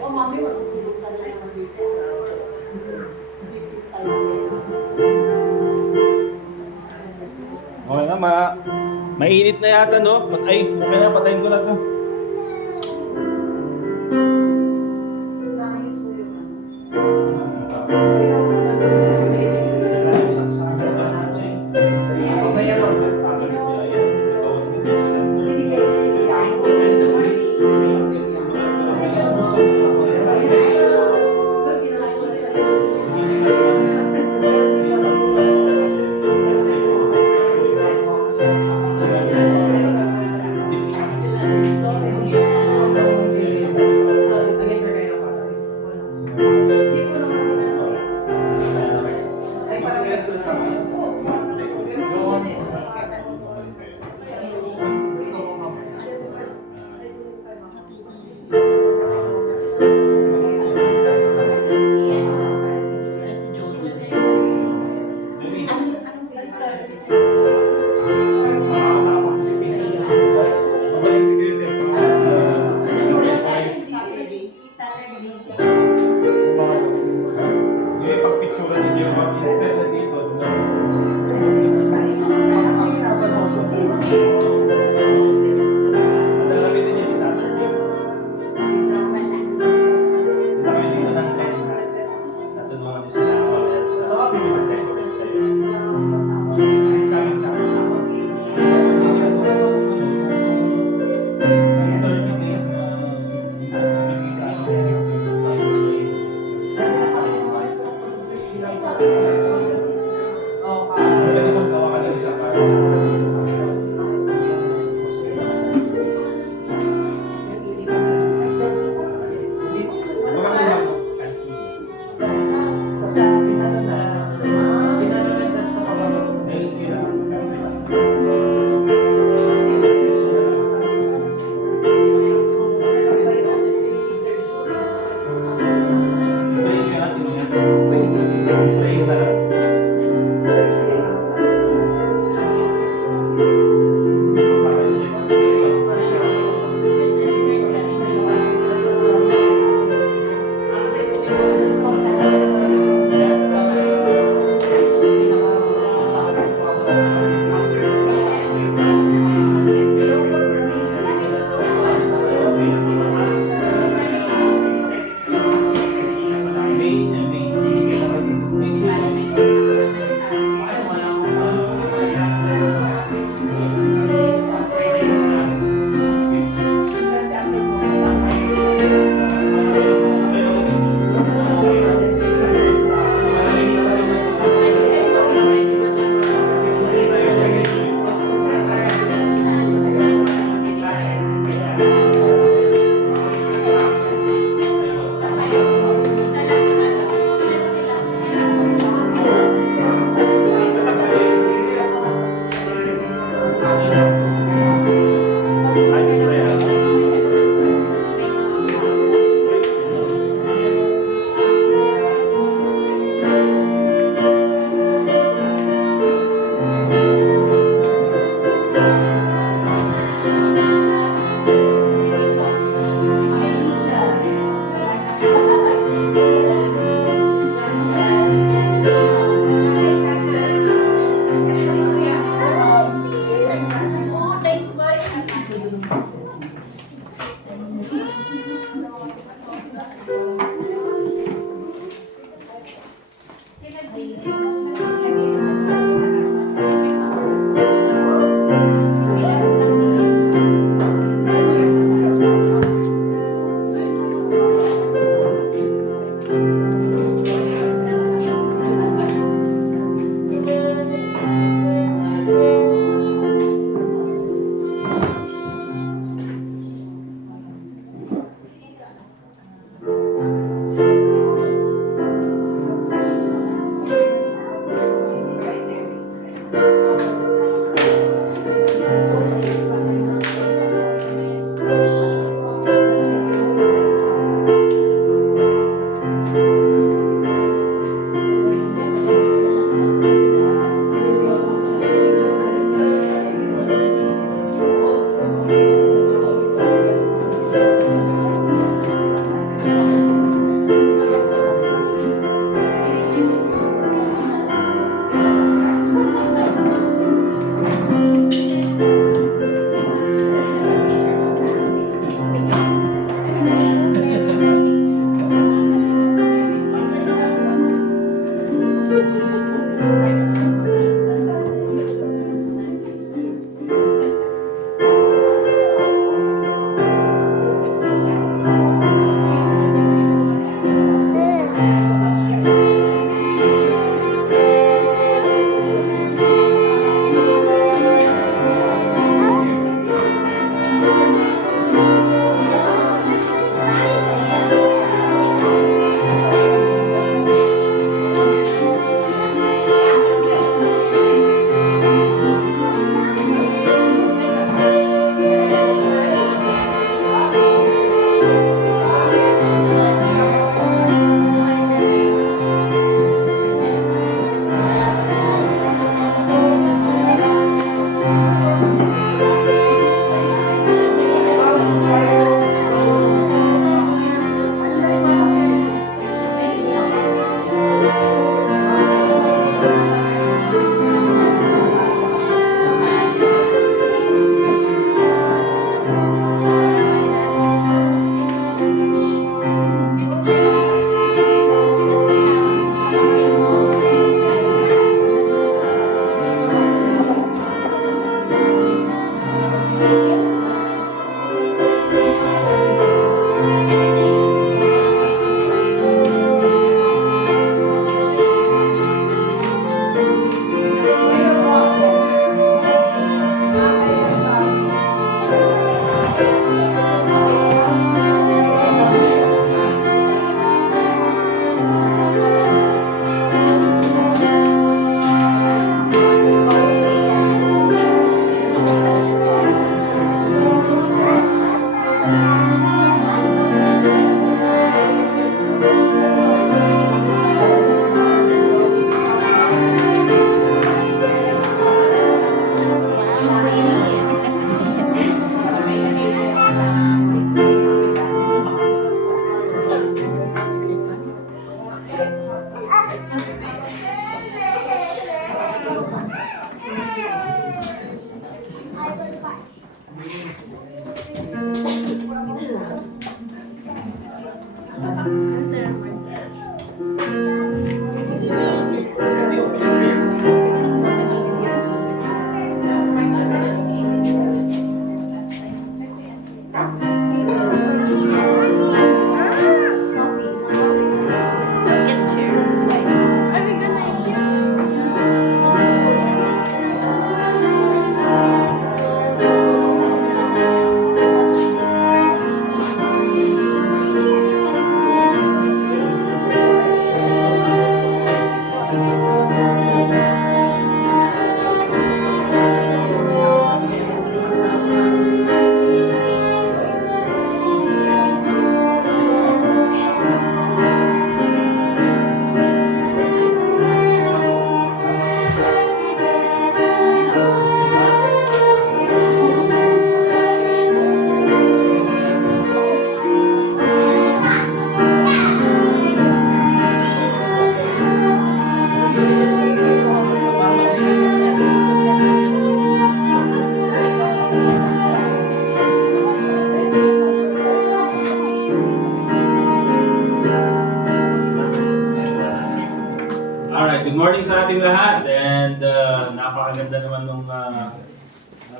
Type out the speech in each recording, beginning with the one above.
Oh, mami, matutulog ka na naman dito. Okay na, mainit na yata, no? Ay, okay na, patayin ko na to.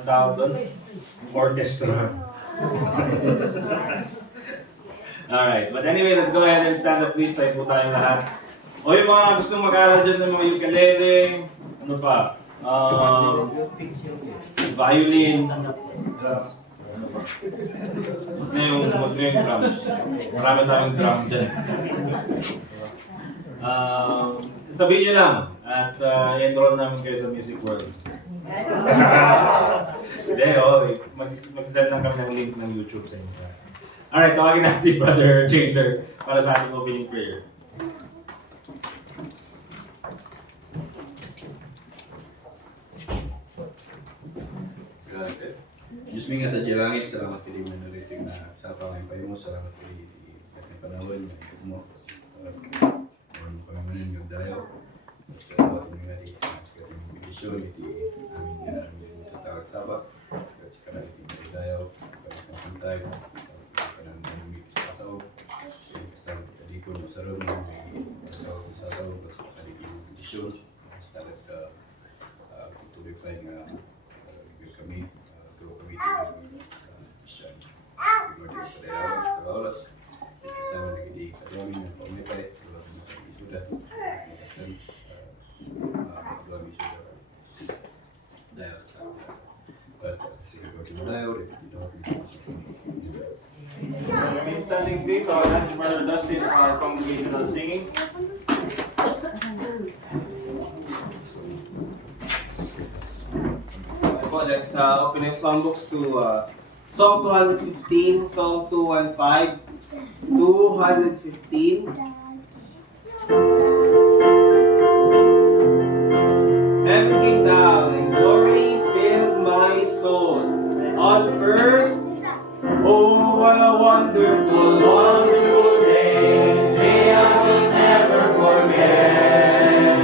Ang tawag doon? Orchestra. Alright, but anyway, let's go ahead and stand up please. Tayo po tayong lahat. O yung mga gustong mag-aaral dyan ng mga ukulele, ano pa? Violin, drums. Ano pa? Huwag na yung drums. Marami tayong drum dyan. Sabihin nyo lang at i-enroll namin kayo sa Music World. Hindi, mag-send lang kami ng link ng YouTube sa inyo. Alright, tawagin natin si Brother Chaser para sa ating opening prayer. Diyos mi nga sa langit, salamat kini mo nariting na sa pangay pa mo, salamat kini at may panahon mo. Ang pangamanan ng dayo. Salamat kini nga di kating bidisyon, iti aming tatawag sabak. Kasi ka na iti dayo, kasi ng pantay, ka na namimik sa kasaw. Kasama kita di ko sa room, sa kasaw, kasi ka na iti bidisyon. Salamat sa tuloy pa yung kami. Kami Christian. Lord, pada oras kita lagi di kami ng pamilya, Lord, sudah dan kami sudah dahil siguro dahil Remain standing please. That's Brother Dustin for our congregational singing. Let's open your songbooks to Psalm 215, Psalm 215, 215. Heaven came down and glory filled my soul. On first, oh what a wonderful, wonderful day, day I will never forget.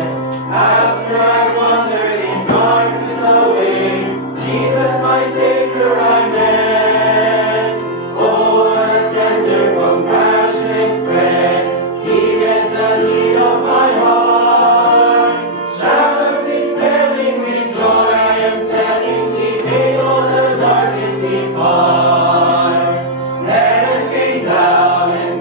After I wandered in darkness away, Jesus, my Savior, I met. Oh, what a tender, compassionate friend. He read the need of my heart. Shadows dispelling with joy, I am telling thee, may all the darkness depart. Heaven came down and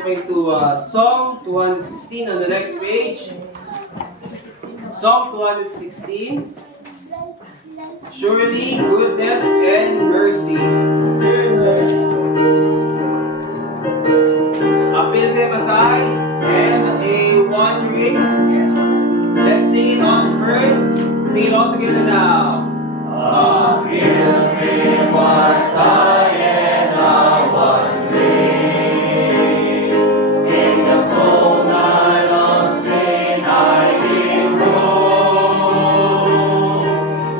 open to Psalm 216 on the next page. Psalm 216. Surely goodness and mercy. A pilgrim aside and a wandering. Let's sing it on first. Sing it all together now. A pilgrim was I and a wandering. In the cold night of sin I did roam.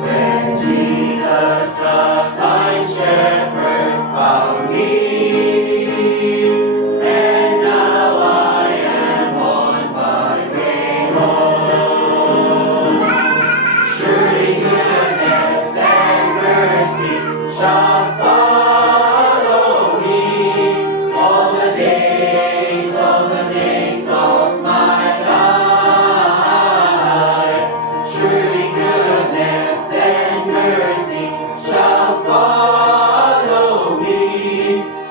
When Jesus the kind shepherd found me, and now I am on my way home. Surely goodness and mercy shall follow me all the days of my life. Surely goodness and mercy shall follow me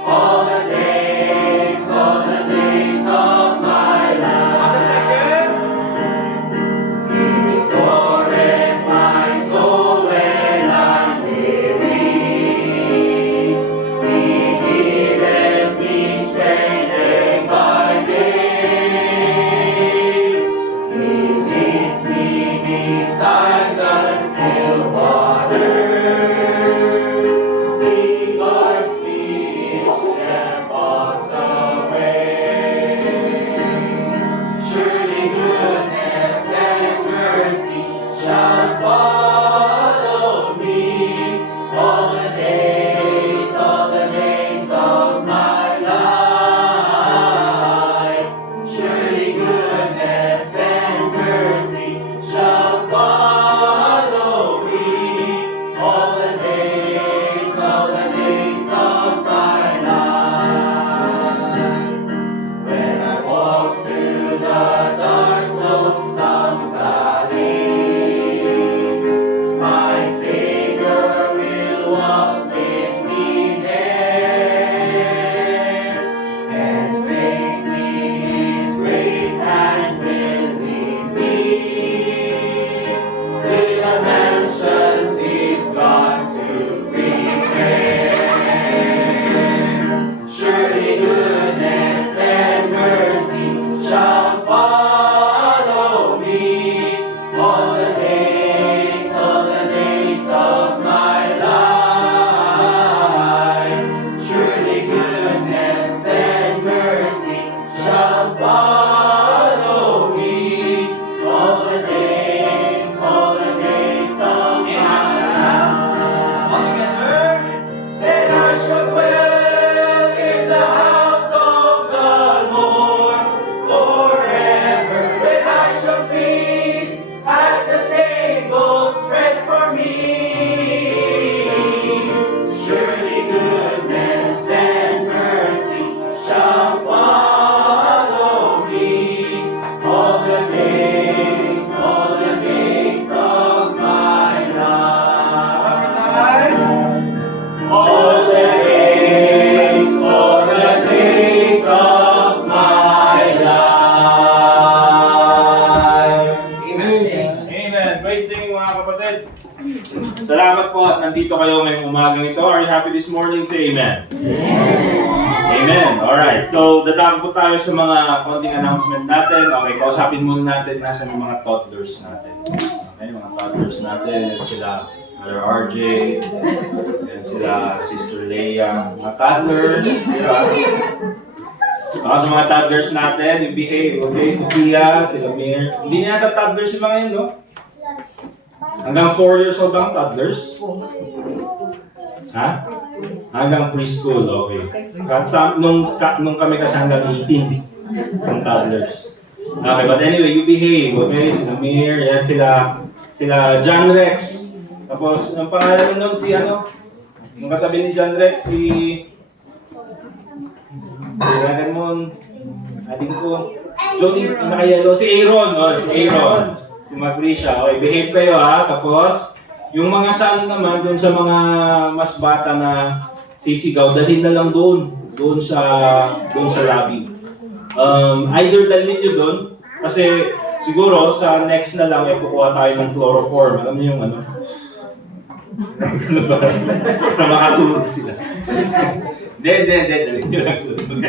all the days of my life. On the second. He restored my soul when I'm weary. He giveth me strength day by day. He leads me beside the still waters. He guards me each step of the way. Surely goodness and mercy shall follow me all the days of my life. Surely goodness and mercy shall follow me all the days of my life. When I walk through the dark lonesome valley, my Savior will walk with me there, and safely His great hand will lead me to the mansions He's gone to prepare. Surely goodness and mercy shall follow me all the days of my life. Surely goodness and mercy shall follow me all the days of my life. All together. And I shall dwell in the house of the Lord forever. And I shall feast at the table spread for me. Surely goodness and mercy shall follow me all the days of my life. All the days of my life. Amen. Amen. Great singing mga kapatid. Salamat po at nandito kayo ngayong umagang ito. Are you happy this morning? Say amen. Amen. Alright. So, dadaan po tayo sa mga konting announcement natin. Okay, kausapin muna natin nasa mga toddlers natin. Okay, mga toddlers natin. Yan sila Mother RJ. Yan sila Sister Leia. Mga toddlers. Sa mga toddlers natin, yung behave. Okay, Sophia, sila Mir. Hindi nata toddlers yung mga yun, no? Hanggang 4 years old ang toddlers? Ha? Hanggang preschool, okay. Nung kami kasi hanggang 18 ang toddlers. Okay, but anyway, you behave, okay? Sila Mir, yan sila John Rex. Tapos, ang pangalan nun si ano? Yung katabi ni John Rex, si Ragamon, ating ko, John, nakayalo, si Aaron, no? Si Aaron. Si Magricia, okay, behave kayo ha. Tapos, yung mga son naman, dun sa mga mas bata na sisigaw, dalhin na lang doon sa lobby. Either dalhin nyo doon, kasi siguro sa next na lang, kukuha tayo ng chloroform. Alam niyo yung ano? Ano ba? Para makatulog sila. Hindi. Dalhin nyo lang doon.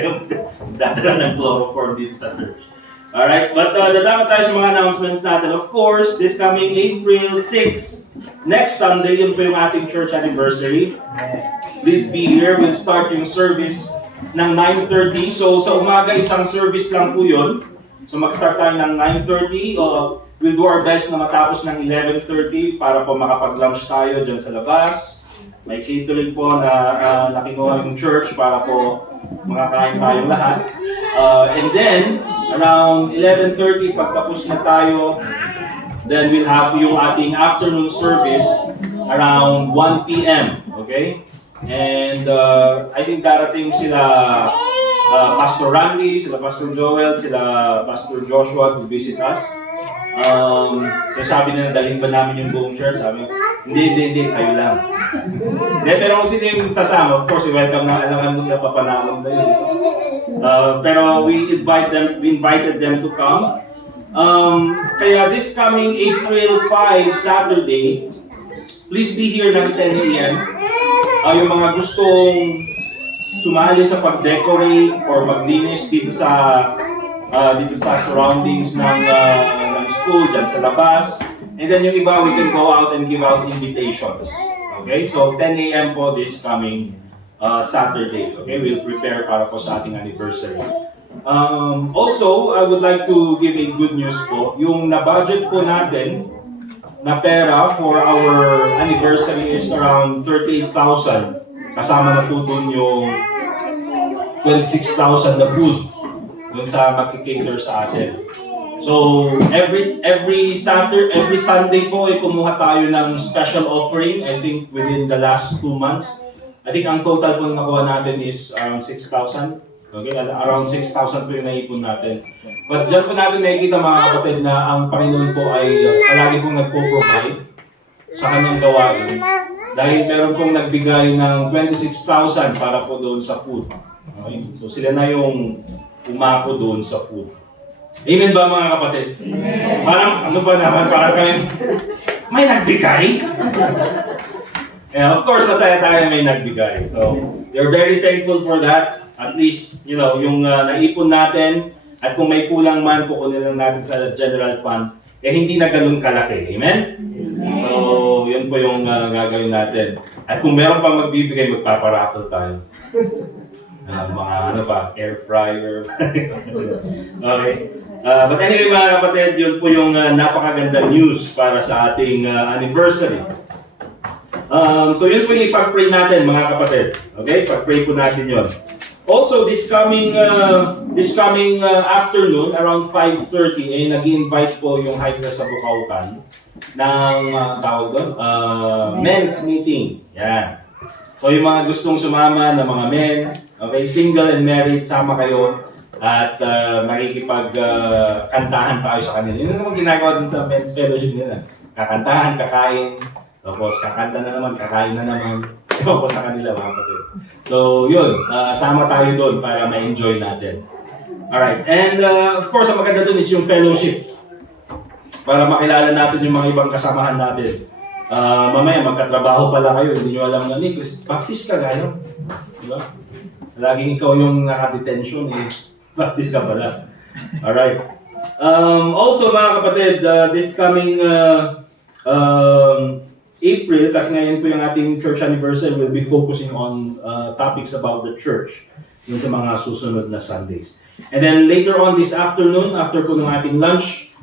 Dadala ng chloroform dito sa church. Alright, but dadama tayo sa mga announcements natin. Of course, this coming April 6, next Sunday, yun po yung ating church anniversary. Please be here. We'll start yung service ng 9:30. So sa umaga, isang service lang po yun. So mag-start tayo ng 9:30. We'll do our best na matapos ng 11:30 para po makapag-lunch tayo dyan sa labas. May catering po na nakinuha yung church para po makakain tayong lahat. And then, around 11:30, pagtapos na tayo, then we'll have yung ating afternoon service around 1 p.m. Okay? And I think darating sila Pastor Randy, sila Pastor Joel, sila Pastor Joshua to visit us. So sabi nila, dalhin ba namin yung buong church? Sabi, hindi, kayo lang. Pero kung sino yung sasama, of course, welcome na, alangan mo na papanamon na yun. Pero we invited them to come. Kaya this coming April 5, Saturday, please be here ng 10 a.m. Yung mga gustong sumali sa pag-decorate or maglinis dito sa surroundings ng school, dyan sa labas. And then yung iba, we can go out and give out invitations. Okay, so 10 a.m. po this coming Saturday. Okay, we'll prepare para po sa ating anniversary. Also, I would like to give a good news po. Yung na-budget po natin na pera for our anniversary is around 38,000. Kasama na po dun yung 26,000 na food dun sa magkikater sa atin. So, every Sunday po ay kumuha tayo ng special offering. I think within the last 2 months. I think ang total po na nakuha natin is around 6,000. Okay, around 6,000 po yung naipon natin. But dyan po natin nakikita mga kapatid na ang Panginoon po ay palagi pong nagpo-provide sa kanyang gawain. Dahil meron pong nagbigay ng 26,000 para po doon sa food. Okay? So sila na yung umako doon sa food. Amen ba mga kapatid? Amen. Parang ano ba naman, parang kami, may nagbigay? Yeah, of course, masaya tayo may nagbigay. So, we're very thankful for that. At least, you know, yung naipon natin, at kung may kulang man, kukunin lang natin sa general fund, hindi na ganun kalaki. Amen? So, yun po yung gagawin natin. At kung meron pa magbibigay, magpaparaffle tayo. Mga ano pa, air fryer. Okay. But anyway mga kapatid, yun po yung napakaganda news para sa ating anniversary. So yun po yung ipag-pray natin mga kapatid. Okay, pag-pray po natin yun. Also, this coming afternoon, around 5:30, ay nag-invite po yung Hydra sa Bukaukan ng tawag doon, men's meeting. Yan. So yung mga gustong sumama na mga men, okay, single and married, sama kayo at makikipag-kantahan tayo sa kanila. Yun naman ginagawa din sa men's fellowship nila. Kakantahan, kakain, tapos kakanta na naman, kakain na naman. Ito po sa kanila mga kapatid. So yun, sama tayo doon para ma-enjoy natin. Alright, and of course, ang maganda doon is yung fellowship. Para makilala natin yung mga ibang kasamahan natin. Mamaya magkatrabaho pala kayo, hindi nyo alam na, Nick, practice ka gano'n. Diba? Laging ikaw yung naka-detention, practice ka pala. Alright. Also mga kapatid, this coming April, kasi ngayon po yung ating church anniversary, we'll be focusing on topics about the church yun sa mga susunod na Sundays. And then later on this afternoon, after po ng ating lunch,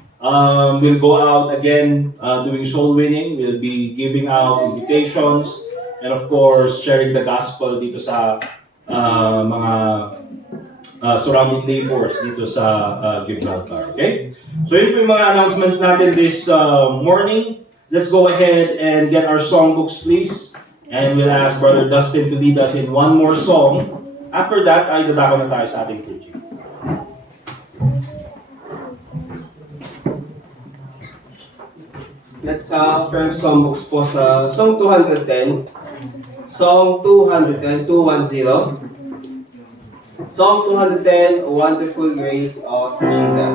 we'll go out again doing soul winning. We'll be giving out invitations and of course sharing the gospel dito sa mga surrounding neighbors dito sa Gibraltar. Okay? So yun po yung mga announcements natin this morning. Let's go ahead and get our songbooks please. And we'll ask Brother Dustin to lead us in one more song. After that, ay dadako na tayo sa ating preaching. Let's turn songbooks po sa Song 210. Song 210, 210. Psalm 210, Wonderful Grace of Jesus.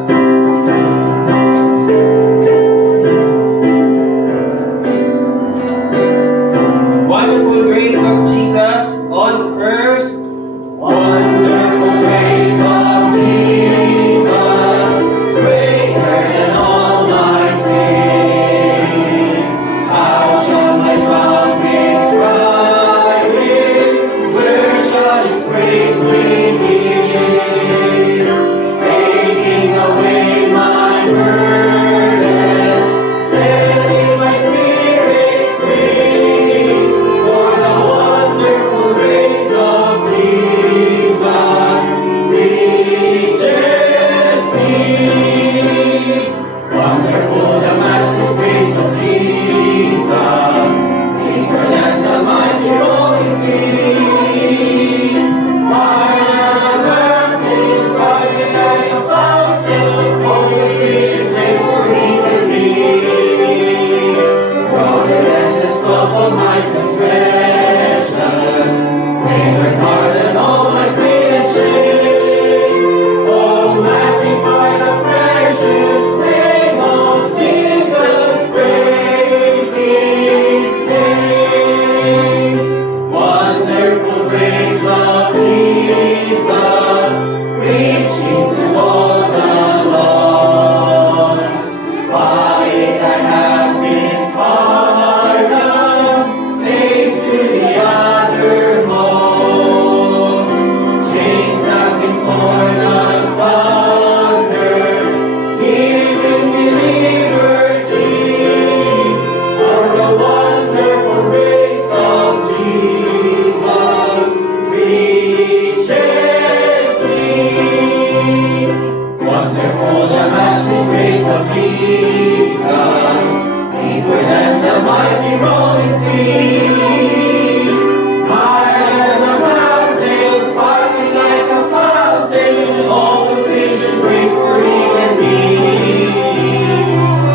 Wonderful grace of Jesus on the first. Wonderful grace of Jesus, greater than all my sin. How shall my tongue describe it? Where shall its praise begin? Taking away my burden, setting my spirit free. For the wonderful grace of Jesus reaches me. Wonderful the matchless grace of Jesus, deeper than the mighty rolling sea. Higher than the mountains, brighter than the fountain, all sufficient grace for even me. Broader than the scope of my transgressions, greater pardon all my sin and shame. Oh, magnify the precious name of Jesus, praise His name. Wonderful grace of Jesus, reaching to all the lost. By it I have been pardoned, saved to the uttermost. Chains have been torn asunder, giving me liberty. For the wonderful grace of Jesus reaches me. Wonderful the matchless grace of Jesus, deeper than the mighty rolling sea. Higher than the mountains, sparkling like a fountain, all sufficient grace for even me.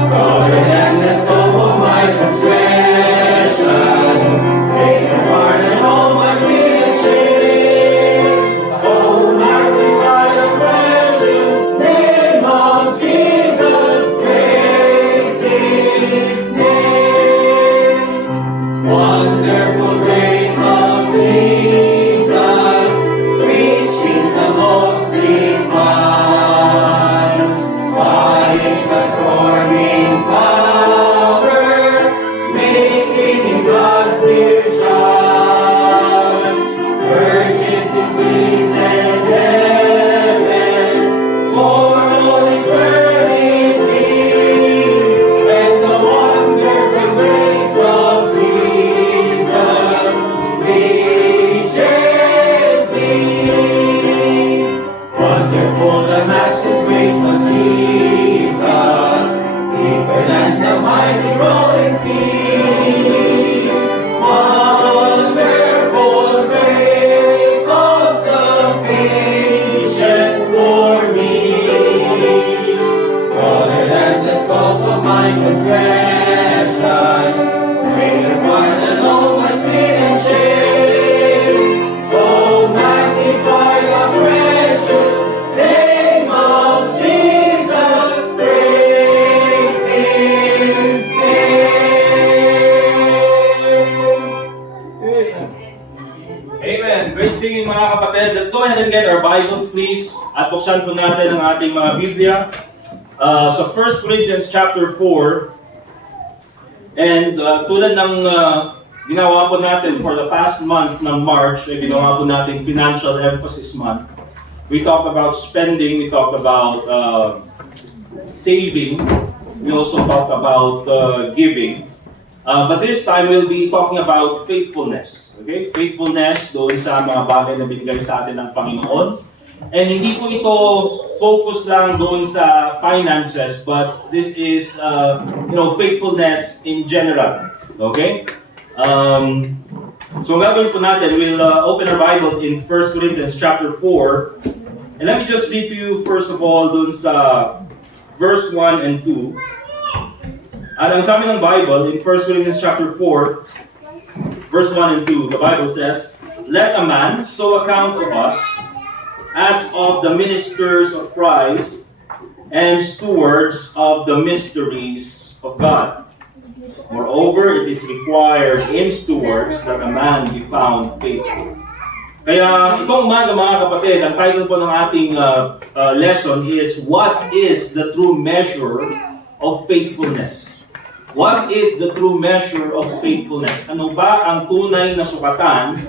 Broader than the scope of my transgressions, greater pardon all my sin and shame. Oh, magnify the precious name of Jesus, praise His name. Wonderful grace of Jesus, reaching the most divine. By His transforming power, making me God's dear child. Virgins in peace and heaven, for all eternity. And the wonderful grace of Jesus reaches me. Wonderful the matchless grace of Jesus, deeper than the mighty rolling sea. Wonderful grace, all sufficient for me. Broader than the scope of my transgressions, greater pardon all my sin and shame. Oh, magnify the precious name of Jesus, praise His name. Amen. Great singing mga kapatid. Let's go ahead and get our Bibles please. At buksan po natin ang ating mga Biblia. So 1 Corinthians chapter 4. And tulad ng ginawa po natin for the past month ng March, ginawa po natin financial emphasis month. We talked about spending, we talked about saving, we also talked about giving. But this time we'll be talking about faithfulness. Okay? Faithfulness doon sa mga bagay na binigay sa atin ng Panginoon. And hindi po ito focus lang doon sa finances, but this is faithfulness in general. Okay? So gagawin po natin, we'll open our Bibles in 1 Corinthians chapter 4. And let me just read to you first of all doon sa verse 1 and 2. At ang sabi ng Bible in 1 Corinthians chapter 4, verse 1 and 2, the Bible says, "Let a man so account of us as of the ministers of Christ and stewards of the mysteries of God. Moreover, it is required in stewards that a man be found faithful. Kaya itong umaga mga kapatid, ang title po ng ating lesson is, What is the true measure of faithfulness? What is the true measure of faithfulness? Ano ba ang tunay na sukatan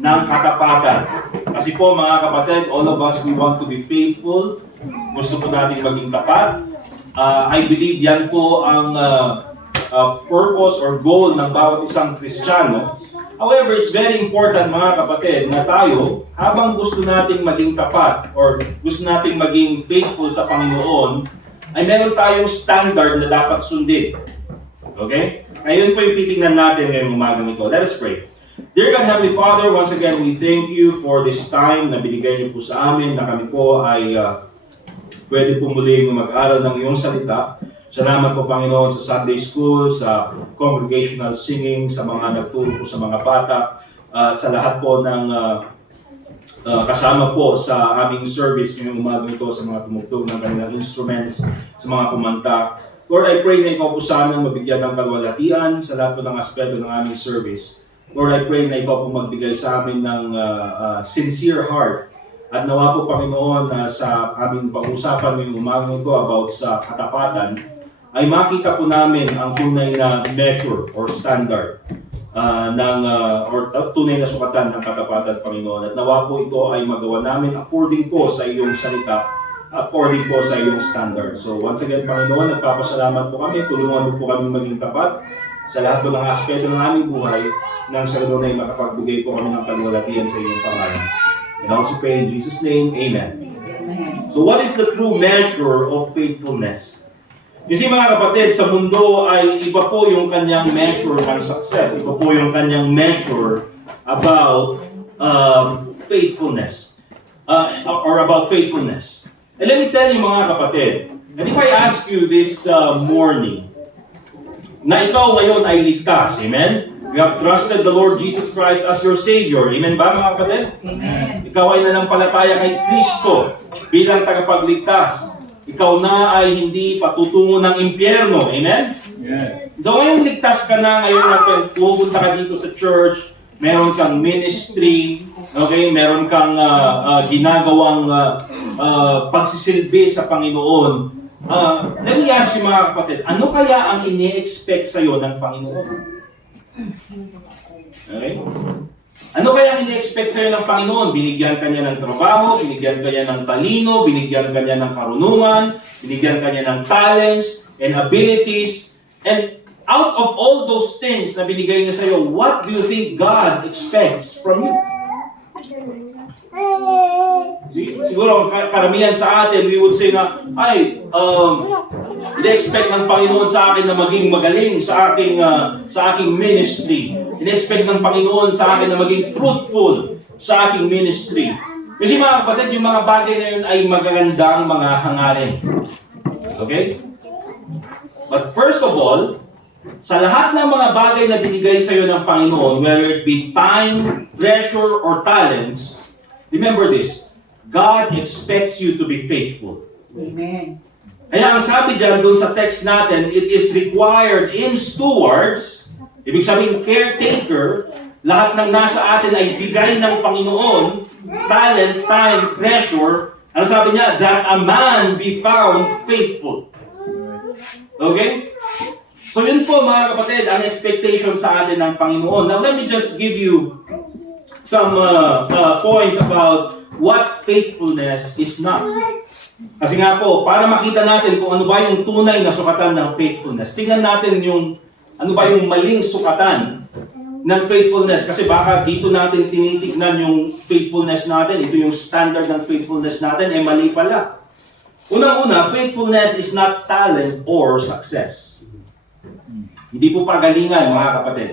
ng katapatan? Kasi po mga kapatid, all of us, we want to be faithful. Gusto po natin maging tapat. I believe yan po ang purpose or goal ng bawat isang Kristiyano. However, it's very important mga kapatid na tayo, habang gusto nating maging tapat or gusto nating maging faithful sa Panginoon, ay meron tayong standard na dapat sundin. Okay? Ngayon po yung titingnan natin ngayong umagang ito. Let us pray. Dear God, Heavenly Father, once again, we thank you for this time na binigay niyo po sa amin na kami po ay pwede po muling mag-aral ng iyong salita. Salamat po, Panginoon, sa Sunday School, sa congregational singing, sa mga nagturo po sa mga bata, at sa lahat po ng kasama po sa aming service ngayong umagang ito, sa mga tumugtog ng kanilang instruments, sa mga kumanta. Lord, I pray na ikaw po sa amin mabigyan ng kalwalhatian sa lahat po ng aspeto ng aming service. Lord, I pray na ikaw po magbigay sa amin ng sincere heart. At nawa po, Panginoon, na sa aming pag-usapan ngayong umagang ito about sa katapatan, ay makita po namin ang tunay na measure or standard or tunay na sukatan ng katapatan, Panginoon. At nawa po ito ay magawa namin according po sa iyong salita, according po sa iyong standard. So once again, Panginoon, nagpapasalamat po kami. Tulungan mo po kami maging tapat sa lahat po ng aspeto ng aming buhay nang sa ganoon ay makapagbigay po kami ng kalwalhatian sa iyong pangalan. And also pray in Jesus' name, Amen. So what is the true measure of faithfulness? Kasi mga kapatid, sa mundo ay iba po yung kanyang measure ng success. Iba po yung kanyang measure about faithfulness. Or about faithfulness. And let me tell you mga kapatid, and if I ask you this morning, na ikaw ngayon ay ligtas, amen? You have trusted the Lord Jesus Christ as your Savior, amen ba mga kapatid? Amen. Ikaw ay nanampalataya kay Kristo bilang tagapagligtas. Ikaw na ay hindi patutungo ng impyerno. Amen? Yeah. So ngayon ligtas ka na, ngayon na pupunta ka dito sa church, meron kang ministry, okay? Meron kang ginagawang pagsisilbi sa Panginoon. Let me ask you mga kapatid, ano kaya ang ini-expect sa'yo ng Panginoon? Okay? Ano kaya ini-expect sa'yo ng Panginoon? Binigyan ka niya ng trabaho, binigyan ka niya ng talino, binigyan ka niya ng karunungan, binigyan ka niya ng talents and abilities. And out of all those things na binigay niya sa'yo, what do you think God expects from you? Siguro karamihan sa atin, we would say na, ini-expect ng Panginoon sa akin na maging magaling sa aking ministry. Ini-expect ng Panginoon sa akin na maging fruitful sa aking ministry. Kasi mga kapatid, yung mga bagay na yun ay magagandang mga hangarin. Okay? But first of all, sa lahat ng mga bagay na binigay sa iyo ng Panginoon, whether it be time, treasure, or talents, remember this, God expects you to be faithful. Amen. Kaya ang sabi dyan doon sa text natin, it is required in stewards, ibig sabihin caretaker, lahat ng nasa atin ay bigay ng Panginoon, talent, time, treasure. Ano sabi niya? That a man be found faithful. Okay? So yun po mga kapatid, ang expectation sa atin ng Panginoon. Now let me just give you some points about what faithfulness is not. Kasi nga po, para makita natin kung ano ba yung tunay na sukatan ng faithfulness, tingnan natin yung ano ba yung maling sukatan ng faithfulness. Kasi baka dito natin tinitignan yung faithfulness natin, ito yung standard ng faithfulness natin, mali pala. Unang-una, faithfulness is not talent or success. Hindi po pagalingan, mga kapatid.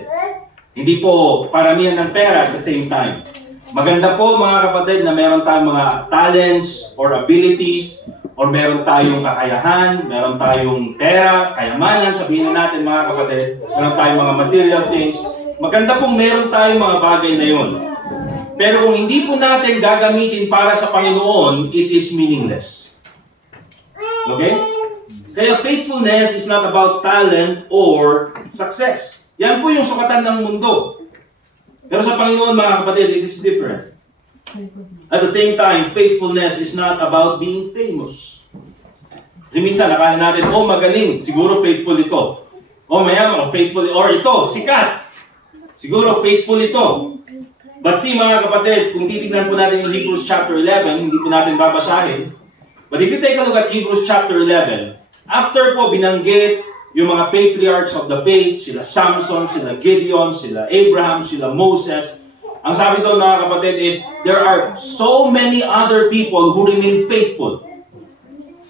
Hindi po paramihan ng pera at the same time. Maganda po, mga kapatid, na meron tayong mga talents or abilities, or meron tayong kakayahan, meron tayong pera, kayamanan, sabihin natin mga kapatid, meron tayong mga material things. Maganda pong meron tayong mga bagay na yun. Pero kung hindi po natin gagamitin para sa Panginoon, it is meaningless. Okay? Kaya faithfulness is not about talent or success. Yan po yung sukatan ng mundo. Pero sa Panginoon, mga kapatid, it is different. At the same time, faithfulness is not about being famous. Kasi minsan, nakala natin, oh magaling, siguro faithful ito. Oh mayaman, faithful, or ito, sikat. Siguro faithful ito. But see mga kapatid, kung titignan po natin yung Hebrews chapter 11, hindi po natin babasahin. But if you take a look at Hebrews chapter 11, after po binanggit yung mga patriarchs of the faith, sila Samson, sila Gideon, sila Abraham, sila Moses, ang sabi doon mga kapatid is, there are so many other people who remain faithful.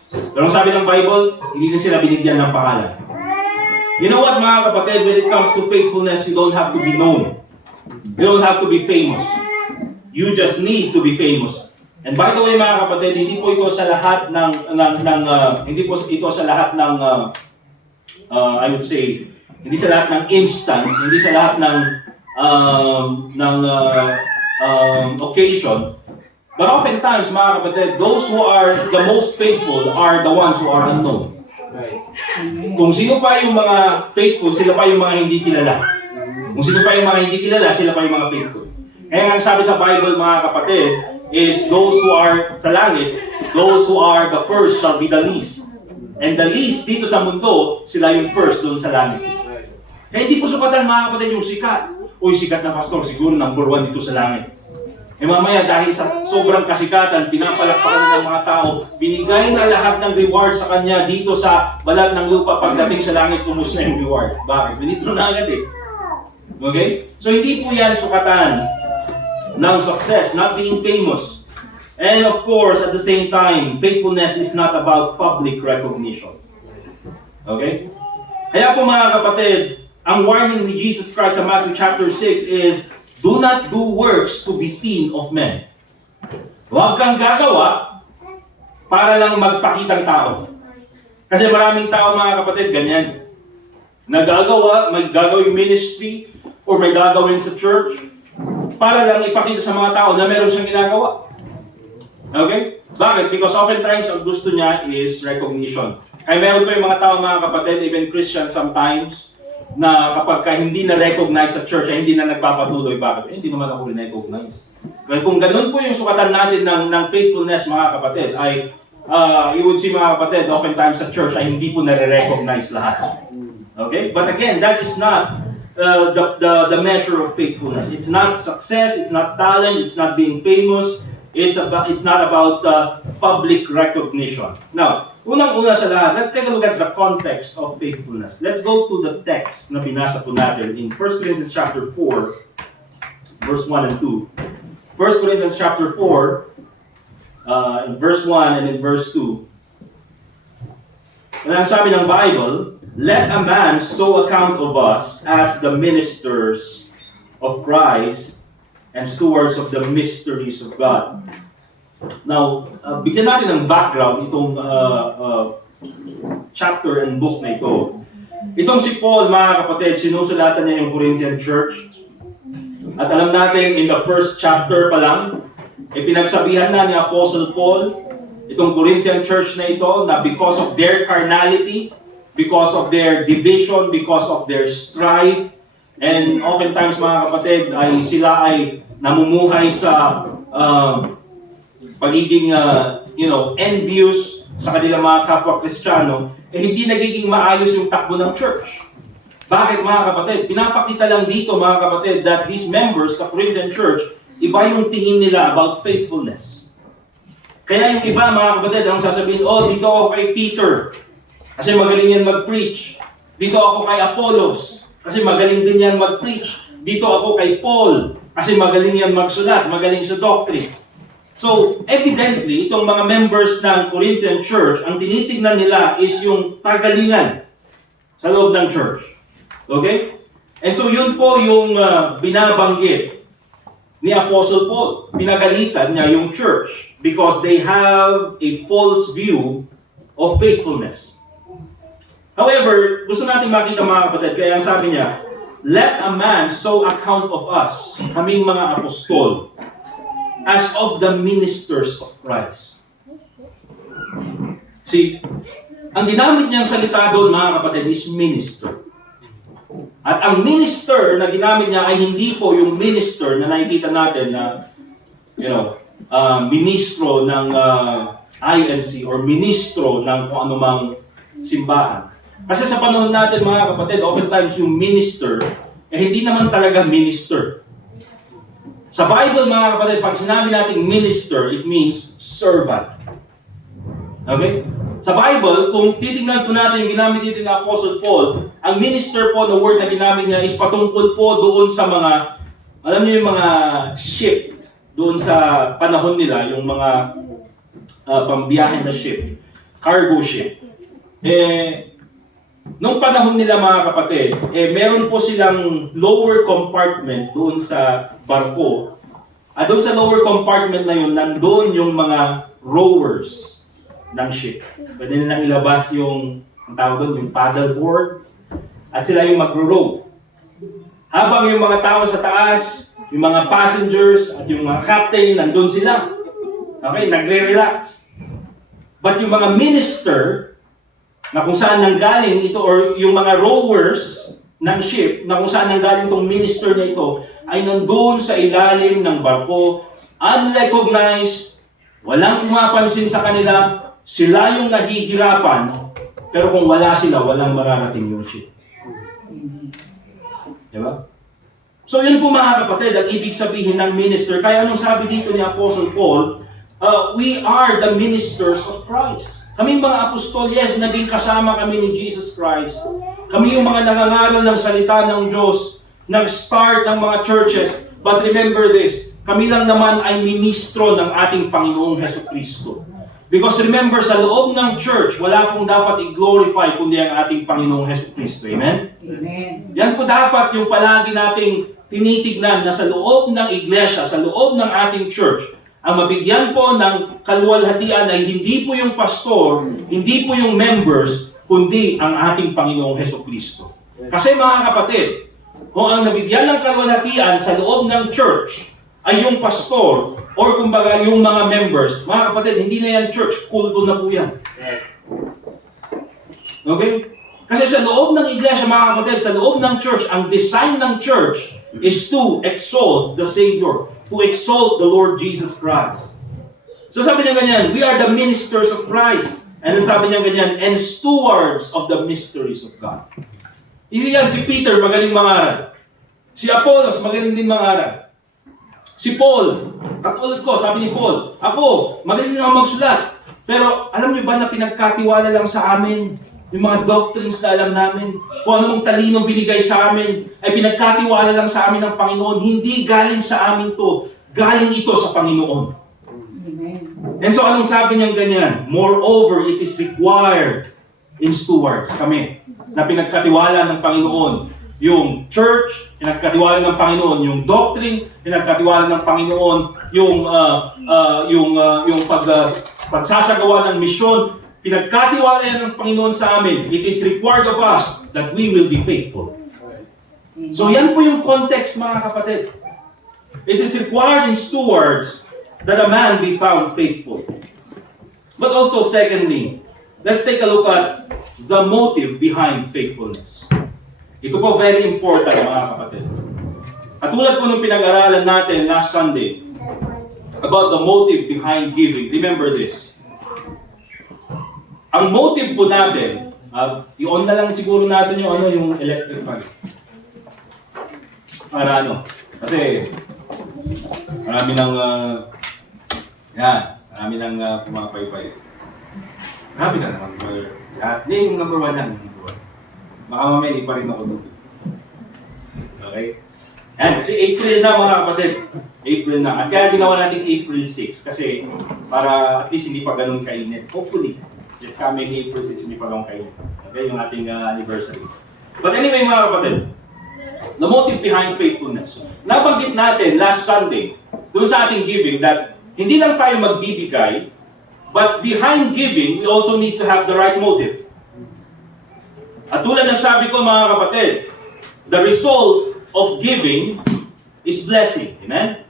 Pero ang sabi ng Bible, hindi na sila binigyan ng pangalan. You know what mga kapatid, when it comes to faithfulness, you don't have to be known. You don't have to be famous. You just need to be famous. And by the way mga kapatid, hindi po ito sa lahat ng I would say, hindi sa lahat ng instance, hindi sa lahat ng occasion. But oftentimes, mga kapatid, those who are the most faithful are the ones who are unknown. Kung sino pa yung mga faithful, sila pa yung mga hindi kilala. Kung sino pa yung mga hindi kilala, sila pa yung mga faithful. Kaya ang sabi sa Bible, mga kapatid, is those who are sa langit, those who are the first shall be the least. And the least dito sa mundo, sila yung first doon sa langit. Kaya hindi po sukatan mga kapatid yung sikat. Uy, sikat na pastor, siguro number 1 dito sa langit. Eh mamaya dahil sa sobrang kasikatan, pinapalakpakan ng mga tao, binigay na lahat ng reward sa kanya dito sa balat ng lupa. Pagdating sa langit, tumus na yung reward. Bakit? Binito na agad eh. Okay? So hindi po yan sukatan ng success, not being famous. And of course, at the same time, faithfulness is not about public recognition. Okay? Kaya po mga kapatid, ang warning ni Jesus Christ sa Matthew chapter 6 is, do not do works to be seen of men. Huwag kang gagawa para lang magpakitang tao. Kasi maraming tao mga kapatid, ganyan. Nagagawa, may gagawing ministry, or may gagawin sa church, para lang ipakita sa mga tao na meron siyang ginagawa. Okay? Bakit? Because oftentimes ang gusto niya is recognition. Kaya meron pa yung mga tao mga kapatid, even Christians sometimes, na kapag hindi na-recognize sa church, ay hindi na nagpapatuloy. Bakit? Hindi naman ako rin-recognize. Well, kung ganun po yung sukatan natin ng faithfulness, mga kapatid, ay you would see mga kapatid, oftentimes sa church ay hindi po nare-recognize lahat. Okay? But again, that is not the measure of faithfulness. It's not success, it's not talent, it's not being famous, it's not about public recognition. Now, unang-una sa lahat, let's take a look at the context of faithfulness. Let's go to the text na binasa po natin in 1 Corinthians chapter 4, verse 1 and 2. 1 Corinthians chapter 4, in verse 1 and in verse 2. And ang sabi ng Bible, let a man so account of us as the ministers of Christ and stewards of the mysteries of God. Now, bigyan natin ng background itong chapter and book na ito. Itong si Paul, mga kapatid, sinusulatan niya yung Corinthian church. At alam natin, in the first chapter pa lang, pinagsabihan na ni Apostle Paul, itong Corinthian church na ito, na because of their carnality, because of their division, because of their strife, and oftentimes, mga kapatid, sila ay namumuhay sa pagiging envious sa kanilang mga kapwa-Kristiyano, hindi nagiging maayos yung takbo ng church. Bakit mga kapatid? Pinapakita lang dito mga kapatid that these members sa Corinthian church, iba yung tingin nila about faithfulness. Kaya yung iba mga kapatid, ang sasabihin, oh dito ako kay Peter, kasi magaling yan mag-preach. Dito ako kay Apollos, kasi magaling din yan mag-preach. Dito ako kay Paul, kasi magaling yan magsulat, magaling sa doctrine. So, evidently, itong mga members ng Corinthian church, ang tinitingnan nila is yung tagalingan sa loob ng church. Okay? And so, yun po yung binabanggit ni Apostle Paul. Pinagalitan niya yung church because they have a false view of faithfulness. However, gusto natin makita mga kapatid, kaya ang sabi niya, let a man so account of us, kaming mga apostol, as of the ministers of Christ. See, ang ginamit niyang salita doon, mga kapatid, is minister. At ang minister na ginamit niya ay hindi po yung minister na nakikita natin na, ministro ng INC or ministro ng kung anumang simbahan. Kasi sa panahon natin, mga kapatid, oftentimes yung minister, hindi naman talaga minister. Sa Bible, mga kapatid, pag sinabi natin minister, it means servant. Okay? Sa Bible, kung titingnan po natin yung ginamit dito ng Apostle Paul, ang minister po na word na ginamit niya is patungkol po doon sa mga, alam niyo yung mga ship, doon sa panahon nila, yung mga pambiyahe na ship, cargo ship. Nung panahon nila, mga kapatid, meron po silang lower compartment doon sa barko. At doon sa lower compartment na yun, nandoon yung mga rowers ng ship. Pwede nilang ilabas yung, ang tawag doon, yung paddleboard. At sila yung magro-row. Habang yung mga tao sa taas, yung mga passengers at yung mga captain, nandun sila. Okay, nagre-relax. But yung mga minister, na kung saan nanggaling ito, or yung mga rowers ng ship, na kung saan nanggaling itong minister na ito, ay nandun sa ilalim ng barko, unrecognized, walang pumapansin sa kanila, sila yung nahihirapan, pero kung wala sila, walang mararating yung ship. Diba? So yun po, mga kapatid, ang ibig sabihin ng minister. Kaya anong sabi dito ni Apostle Paul, we are the ministers of Christ. Kaming mga apostol, yes, naging kasama kami ni Jesus Christ. Kami yung mga nangangaral ng salita ng Diyos, nag-start ng mga churches. But remember this, kami lang naman ay ministro ng ating Panginoong Hesukristo. Because remember, sa loob ng church, wala pong dapat i-glorify kundi ang ating Panginoong Hesukristo. Amen? Amen. Yan po dapat yung palagi nating tinitignan na sa loob ng iglesia, sa loob ng ating church, ang mabigyan po ng kaluwalhatian ay hindi po yung pastor, hindi po yung members, kundi ang ating Panginoong Hesukristo. Kasi mga kapatid, kung ang nabigyan ng kaluwalhatian sa loob ng church ay yung pastor, or kumbaga yung mga members, mga kapatid, hindi na yan church, kulto na po yan. Okay? Kasi sa loob ng iglesia, mga kapatid, sa loob ng church, ang design ng church is to exalt the Savior, to exalt the Lord Jesus Christ. So sabi niya ganyan, we are the ministers of Christ. And then sabi niya ganyan, and stewards of the mysteries of God. Yan, si Peter, magaling mangaral. Si Apollos, magaling din mangaral. Si Paul, katulad ko, sabi ni Paul, ako, magaling din ako magsulat. Pero alam niyo ba na pinagkatiwala lang sa amin yung mga doctrines na alam namin, kung anong talino binigay sa amin, ay pinagkatiwala lang sa amin ng Panginoon. Hindi galing sa amin to, galing ito sa Panginoon. Amen. And so anong sabi niyang ganyan? Moreover, it is required in stewards, kami, na pinagkatiwala ng Panginoon. Yung church, pinagkatiwala ng Panginoon. Yung doctrine, pinagkatiwala ng Panginoon. Yung pagsasagawa ng misyon, pinagkatiwala yan ng Panginoon sa amin. It is required of us that we will be faithful. So yan po yung context, mga kapatid. It is required in stewards that a man be found faithful. But also, secondly, let's take a look at the motive behind faithfulness. Ito po very important, mga kapatid. Katulad po nung pinag-aralan natin last Sunday about the motive behind giving. Remember this. Ang motive po natin, i-on na lang siguro natin yung electric fan. Para kasi marami nang marami nang pumapaypay. Marami na naman. Hindi, yung number 1 lang. Baka mamaya hindi pa rin ako doon. Okay? Yan, kasi April na, mga kapatid. April na. At kaya ginawa natin April 6 kasi para at least hindi pa ganun kainit. Hopefully, just coming April 6, hindi pa ganun kainit. Okay, yung ating anniversary. But anyway, mga kapatid, the motive behind faithfulness. Nabanggit natin last Sunday, doon sa ating giving, that hindi lang tayo magbibigay, but behind giving, we also need to have the right motive. At tulad ng sabi ko, mga kapatid, the result of giving is blessing. Amen?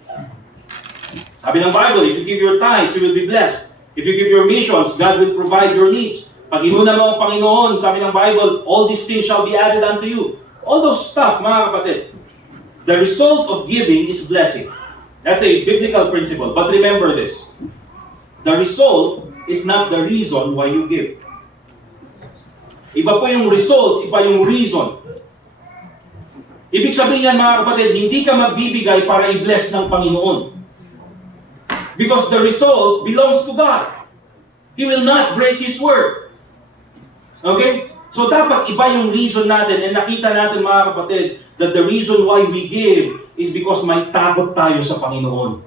Sabi ng Bible, if you give your tithes, you will be blessed. If you give your missions, God will provide your needs. Pag inuna mo ang Panginoon, sabi ng Bible, all these things shall be added unto you. All those stuff, mga kapatid. The result of giving is blessing. That's a biblical principle. But remember this. The result is not the reason why you give. Iba po yung result, iba yung reason. Ibig sabihin yan, mga kapatid, hindi ka magbibigay para i-bless ng Panginoon. Because the result belongs to God. He will not break His word. Okay? So dapat iba yung reason natin, and nakita natin, mga kapatid, that the reason why we give is because may takot tayo sa Panginoon.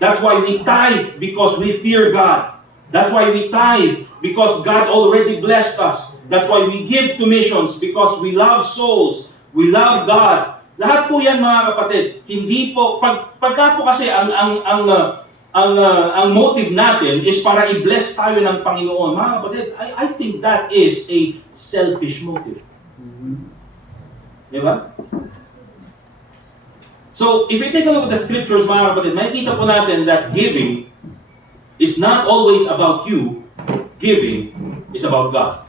That's why we tithe, because we fear God. That's why we tithe, because God already blessed us. That's why we give to missions, because we love souls. We love God. Lahat po yan, mga kapatid. Hindi po, pagka po kasi ang motive natin is para i-bless tayo ng Panginoon. Mga kapatid, I think that is a selfish motive. Di ba? So, if we take a look at the scriptures, mga kapatid, makikita po natin that giving is not always about you. Giving is about God.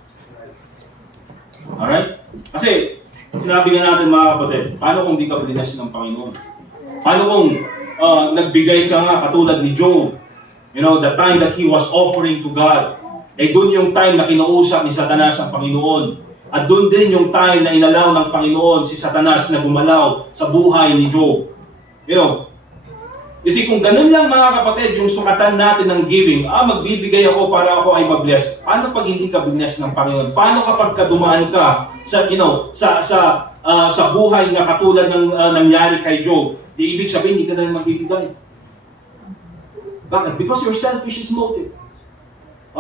Alright? Kasi, sinabi nga natin, mga kapatid, paano kung di ka blinas ng Panginoon? Paano kung nagbigay ka nga katulad ni Job? You know, the time that he was offering to God. Eh, dun yung time na kinausap ni Satanas ang Panginoon. At doon din yung time na inalaw ng Panginoon si Satanas na gumalaw sa buhay ni Job. You know, kasi kung ganun lang, mga kapatid, yung sukatan natin ng giving, magbibigay ako para ako ay mag-bless. Paano pag hindi ka bless ng Panginoon? Paano kapag dumaan ka sa, you know, sa buhay na katulad ng nangyari kay Job? Di ibig sabihin, hindi ka na magbibigay. Bakit? Because your selfish is motive.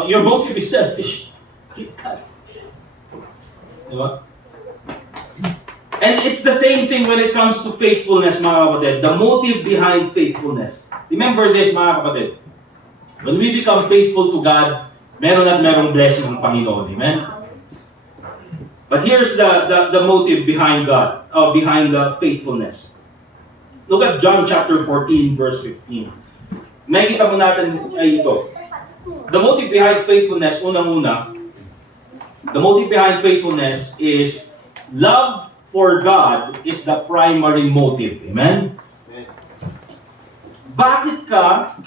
Your motive is selfish. Diba? And it's the same thing when it comes to faithfulness, mga kapatid. The motive behind faithfulness. Remember this, mga kapatid. When we become faithful to God, meron at merong blessing ng Panginoon. Amen? But here's the motive behind God, behind the faithfulness. Look at John chapter 14, verse 15. Makikita mo natin ay ito. The motive behind faithfulness, unang-una, the motive behind faithfulness is love for God is the primary motive. Amen? Bakit ka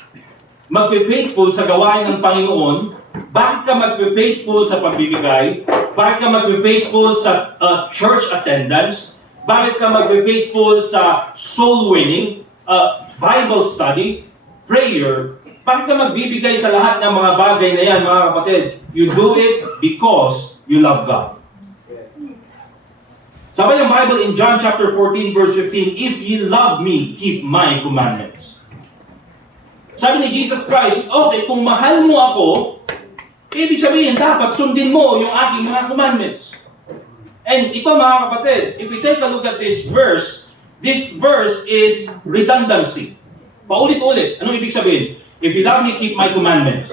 magfe-faithful sa gawain ng Panginoon? Bakit ka magfe-faithful sa pagbibigay? Bakit ka magfe-faithful sa church attendance? Bakit ka magfe-faithful sa soul winning, Bible study, prayer? Bakit ka magbibigay sa lahat ng mga bagay na yan, mga kapatid? You do it because you love God. Sabi ng Bible in John chapter 14, verse 15, if ye love me, keep my commandments. Sabi ni Jesus Christ, okay, kung mahal mo ako, ibig sabihin, dapat sundin mo yung aking mga commandments. And ito, mga kapatid, if we take a look at this verse is redundancy. Paulit-ulit. Anong ibig sabihin? If you love me, keep my commandments.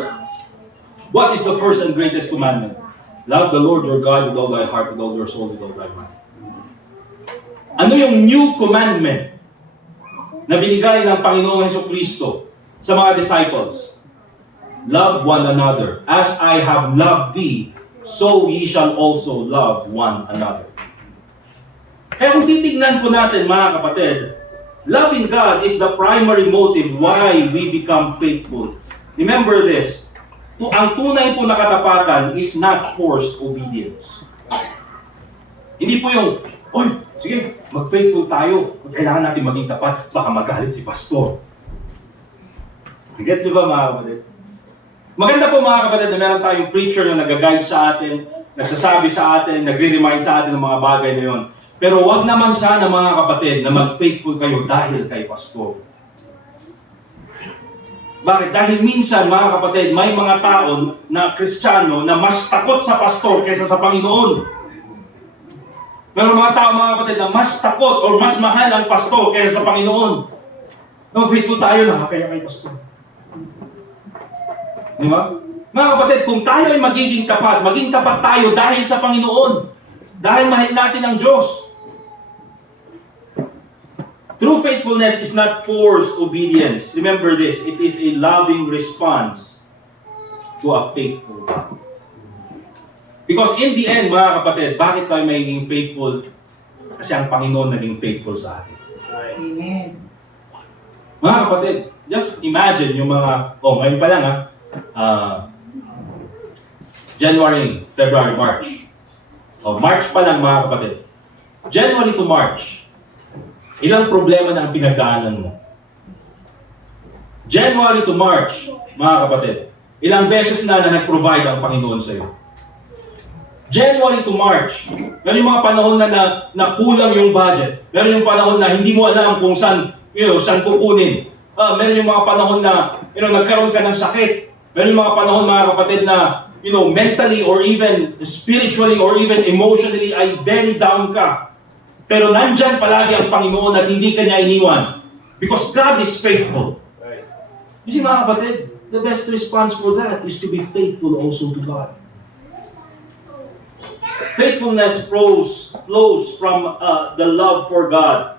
What is the first and greatest commandment? Love the Lord your God with all thy heart, with all your soul, with all thy mind. Ano yung new commandment na binigay ng Panginoong Jesucristo sa mga disciples? Love one another. As I have loved thee, so ye shall also love one another. Kaya kung titignan po natin, mga kapatid, loving God is the primary motive why we become faithful. Remember this, ang tunay po na katapatan is not forced obedience. Hindi po yung, oy, sige, mag-faithful tayo. Kailangan natin maging tapat, baka magalit si pastor. Gets niyo ba, mga kapatid? Maganda po, mga kapatid, na meron tayong preacher na nag-guide sa atin, nagsasabi sa atin, nagre-remind sa atin ng mga bagay na yon. Pero wag naman sana, mga kapatid, na mag-faithful kayo dahil kay pastor. Bakit? Dahil minsan, mga kapatid, may mga tao na Kristiyano na mas takot sa pastor kaysa sa Panginoon. Pero mga tao, mga kapatid, na mas takot o mas mahal ang pastor kaysa sa Panginoon. Mag-faithful tayo na kaya kay pastor. Di ba? Mga kapatid, kung tayo ay magiging tapat, maging tapat tayo dahil sa Panginoon. Dahil mahal natin ang Diyos. True faithfulness is not forced obedience. Remember this, it is a loving response to a faithful God. Because in the end, mga kapatid, bakit tayo magiging faithful? Kasi ang Panginoon naging faithful sa atin. Amen. Mga kapatid, just imagine yung mga, ngayon pa lang January, February, March. March pa lang mga kapatid. January to March, ilang problema na ang pinagdaanan mo? January to March, mga kapatid, ilang beses na nag-provide ang Panginoon sa iyo? January to March, meron yung mga panahon na kulang yung budget. Meron yung panahon na hindi mo alam kung saan kukunin. Meron yung mga panahon na nagkaroon ka ng sakit. Meron yung mga panahon, mga kapatid, na mentally or even spiritually or even emotionally ay very down ka. Pero nandyan palagi ang Panginoon at hindi ka niya iniwan. Because God is faithful. You see, mga kapatid, the best response for that is to be faithful also to God. Faithfulness flows from the love for God.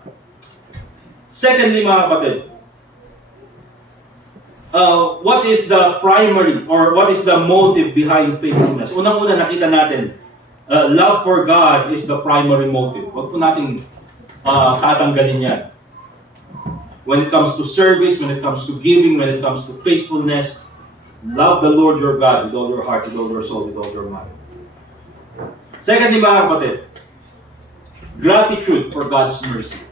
Secondly, mga kapatid, what is the primary or what is the motive behind faithfulness? Unang-una nakita natin, love for God is the primary motive. Huwag po natin tatanggalin yan. When it comes to service, when it comes to giving, when it comes to faithfulness, love the Lord your God with all your heart, with all your soul, with all your mind. Secondly, mga kapatid, gratitude for God's mercy.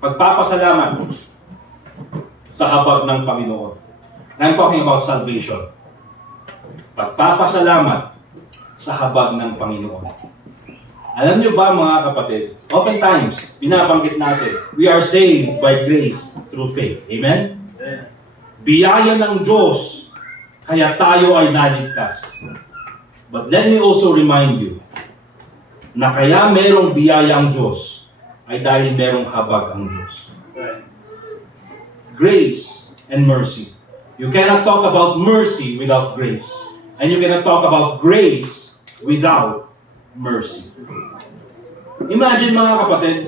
Pagpapasalamat sa habag ng Panginoon. I'm talking about salvation. Pagpapasalamat sa habag ng Panginoon. Alam niyo ba, mga kapatid, oftentimes, binabanggit natin, we are saved by grace through faith. Amen? Biyaya ng Diyos, kaya tayo ay naligtas. But let me also remind you, na kaya merong biyaya ang Diyos, ay dahil merong habag ang Diyos. Grace and mercy. You cannot talk about mercy without grace. And you cannot talk about grace without mercy. Imagine, mga kapatid,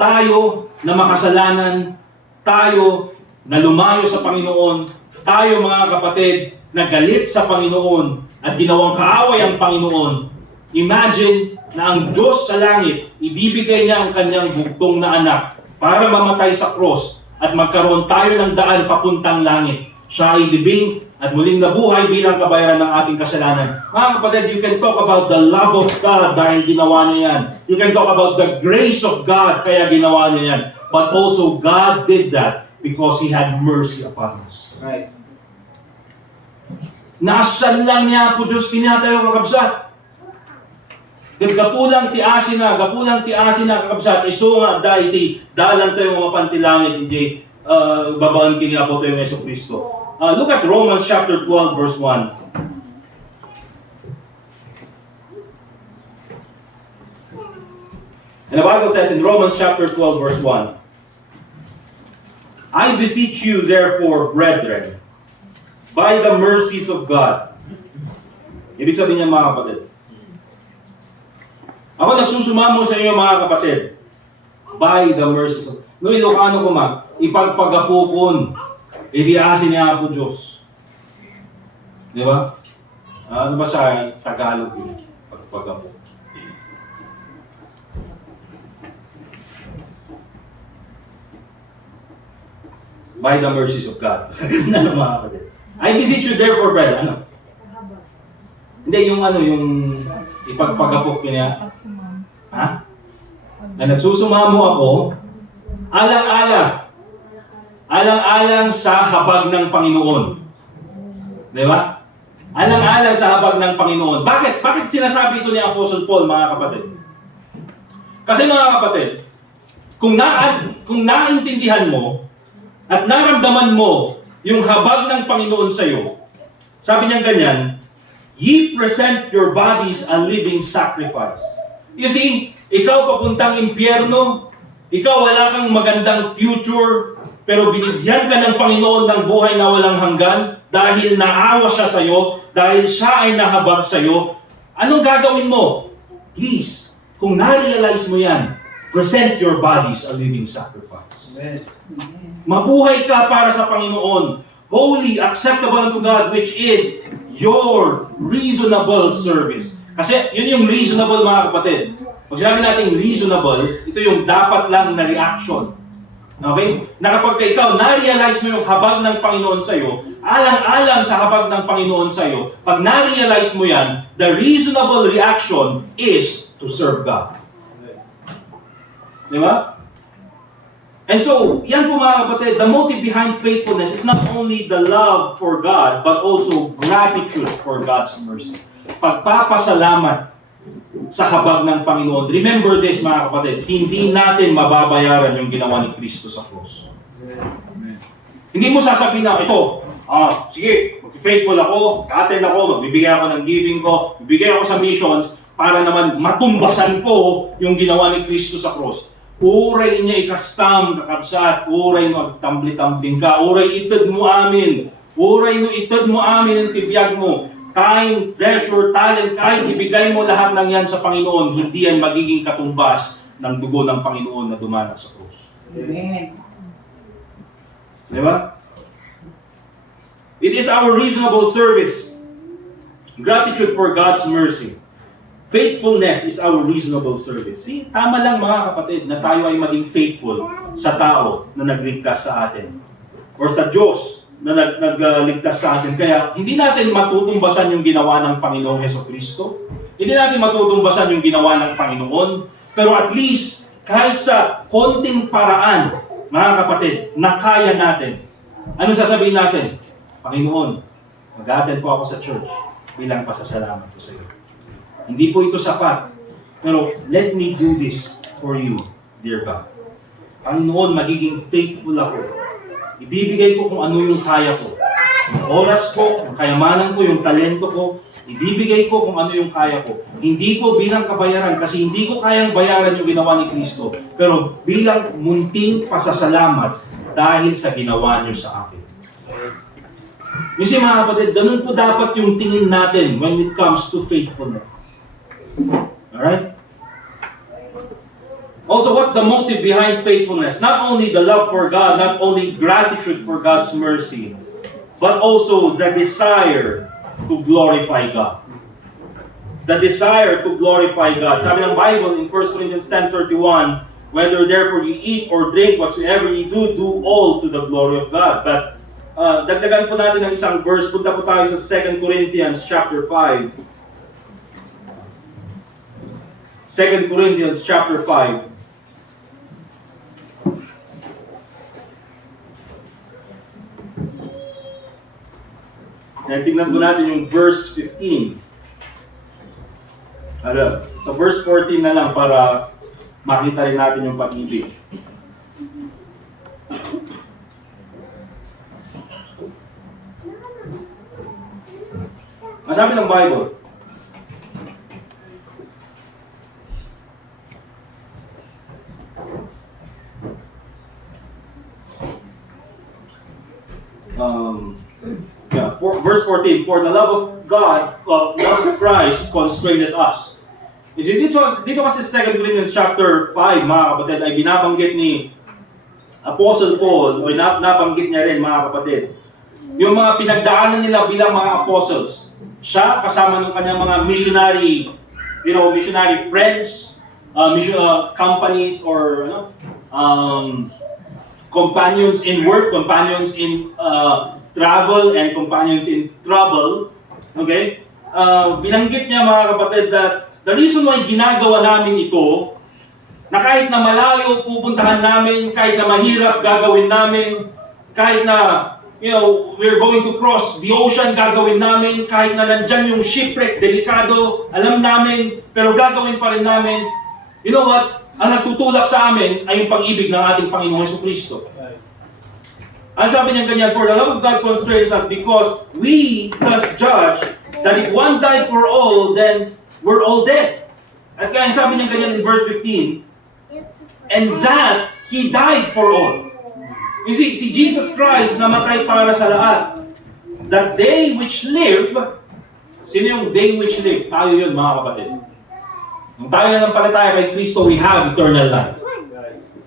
tayo na makasalanan, tayo na lumayo sa Panginoon, tayo, mga kapatid, na galit sa Panginoon at ginawang kaaway ang Panginoon. Imagine na ang Diyos sa langit, ibibigay niya ang kanyang bugtong na anak para mamatay sa cross at magkaroon tayo ng daan papuntang langit. Siya ay libing at muling nabuhay bilang kabayaran ng ating kasalanan. Mga kapatid, you can talk about the love of God dahil ginawa niya yan. You can talk about the grace of God kaya ginawa niya yan. But also, God did that because He had mercy upon us. Right. Nasan lang niya po Diyos pinatayo kakabsat. Kapulang tiasin na kakabsat. Iso nga dahi dalan tayo mga pantilangit, DJ. Babaan kini Apo tayo ng Yesu Cristo. Look at Romans chapter 12 verse 1. And the Bible says in Romans chapter 12 verse 1, I beseech you therefore, brethren, by the mercies of God. Ibig sabihin niya, mga kapatid, ako nagsusumamo sa inyo, mga kapatid, by the mercies of God. No, Ilocano ko ipagpagapukon, idiasin niya po Diyos. Di ba? Ano ba sa Tagalog yun? Pagpagapukon. By the mercies of God. Sa ganda ng mga kapatid. I beseech you therefore, brother. Hindi, yung ipagpagapok niya. Ha? Na nagsusumamo ako, alang-alang sa habag ng Panginoon. Di ba? Alang-alang sa habag ng Panginoon. Bakit? Bakit sinasabi ito ni Apostle Paul, mga kapatid? Kasi, mga kapatid, kung naintindihan mo at naramdaman mo yung habag ng Panginoon sa iyo, sabi niya ganyan, ye present your bodies a living sacrifice. You see, ikaw papuntang impyerno, ikaw wala kang magandang future, pero binigyan ka ng Panginoon ng buhay na walang hanggan dahil naawa siya sa iyo, dahil siya ay nahabag sa iyo. Anong gagawin mo? Please, kung na-realize mo yan, present your bodies a living sacrifice. Amen. Mabuhay ka para sa Panginoon. Holy, acceptable unto God, which is your reasonable service. Kasi yun yung reasonable, mga kapatid. Pag sinabi natin reasonable, ito yung dapat lang na reaction. Okay? Na kapag ikaw na-realize mo yung habag ng Panginoon sa'yo, alang-alang sa habag ng Panginoon sa'yo, pag na-realize mo yan, the reasonable reaction is to serve God. Di ba? And so, yan po mga kapatid, the motive behind faithfulness is not only the love for God, but also gratitude for God's mercy. Pagpapasalamat sa habag ng Panginoon. Remember this mga kapatid, hindi natin mababayaran yung ginawa ni Kristo sa cross. Hindi mo sasabihin na, ito, sige, faithful ako, ka-attend ako, magbibigay ako ng giving ko, bibigay ako sa missions, para naman matumbasan ko yung ginawa ni Kristo sa cross. Uray niya ikastam, kakabsat, uray mo agtambli-tambling ka, uray itad mo amin, uray no itad mo amin ang tibiyag mo, time, treasure, talent, kahit ibigay mo lahat ng yan sa Panginoon, hindi yan magiging katumbas ng dugo ng Panginoon na dumanas sa krus. Amen. Di ba? It is our reasonable service. Gratitude for God's mercy. Faithfulness is our reasonable service. See, tama lang mga kapatid na tayo ay maging faithful sa tao na nagligtas sa atin. Or sa Diyos na nagligtas sa atin. Kaya hindi natin matutumbasan yung ginawa ng Panginoong Jesucristo. Hindi natin matutumbasan yung ginawa ng Panginoon. Pero at least, kahit sa konting paraan, mga kapatid, na kaya natin. Ano sasabihin natin? Panginoon, mag-attend po ako sa church bilang pasasalamat ko sa iyo. Hindi po ito sapat. Pero let me do this for you, dear God. Panginoon, magiging faithful ako. Ibibigay ko kung ano yung kaya ko. Yung oras ko, yung kayamanan ko, yung talento ko, ibibigay ko kung ano yung kaya ko. Hindi ko bilang kabayaran kasi hindi ko kayang bayaran yung ginawa ni Kristo. Pero bilang munting pasasalamat dahil sa ginawa niyo sa akin. You see mga kapatid, ganun po dapat yung tingin natin when it comes to faithfulness. Alright? Also, what's the motive behind faithfulness? Not only the love for God, not only gratitude for God's mercy, but also the desire to glorify God. The desire to glorify God. Sabi ng Bible in 1 Corinthians 10:31, whether therefore you eat or drink, whatsoever you do, do all to the glory of God. But dagdagan po natin ng isang verse. Punta po tayo sa 2 Corinthians chapter 5. 2 Corinthians chapter 5. Yan, tingnan po natin yung verse 15. Sa verse 14 na lang para makita rin natin yung pag-ibig. Ang sabi ng Bible, verse 14, for the love of God, love of Christ constrained us. Dito kasi 2 Corinthians chapter 5, mga kapatid, ay binabanggit ni Apostle Paul, o nabanggit niya rin, mga kapatid, yung mga pinagdaanan nila bilang mga apostles. Siya, kasama ng kanyang mga missionary friends, companies, or companions in work, companions in travel, and companions in trouble. Okay? Binanggit niya mga kapatid that the reason why ginagawa namin ito, na kahit na malayo pupuntahan namin, kahit na mahirap gagawin namin, kahit na we're going to cross the ocean, gagawin namin, kahit na nandyan yung shipwreck, delikado, alam namin, pero gagawin pa rin namin. You know what? Ang nagtutulak sa amin ay yung pag-ibig ng ating Panginoong Jesucristo. Ang sabi niya ganyan, for the love of God constrained us because we thus judge that if one died for all, then we're all dead. At kaya sabi niya ganyan in verse 15, and that He died for all. You see, si Jesus Christ namatay para sa lahat. That they which live, sino yung they which live? Tayo yun mga kapatid. Nung tayo na ng palataya kay Kristo, we have eternal life.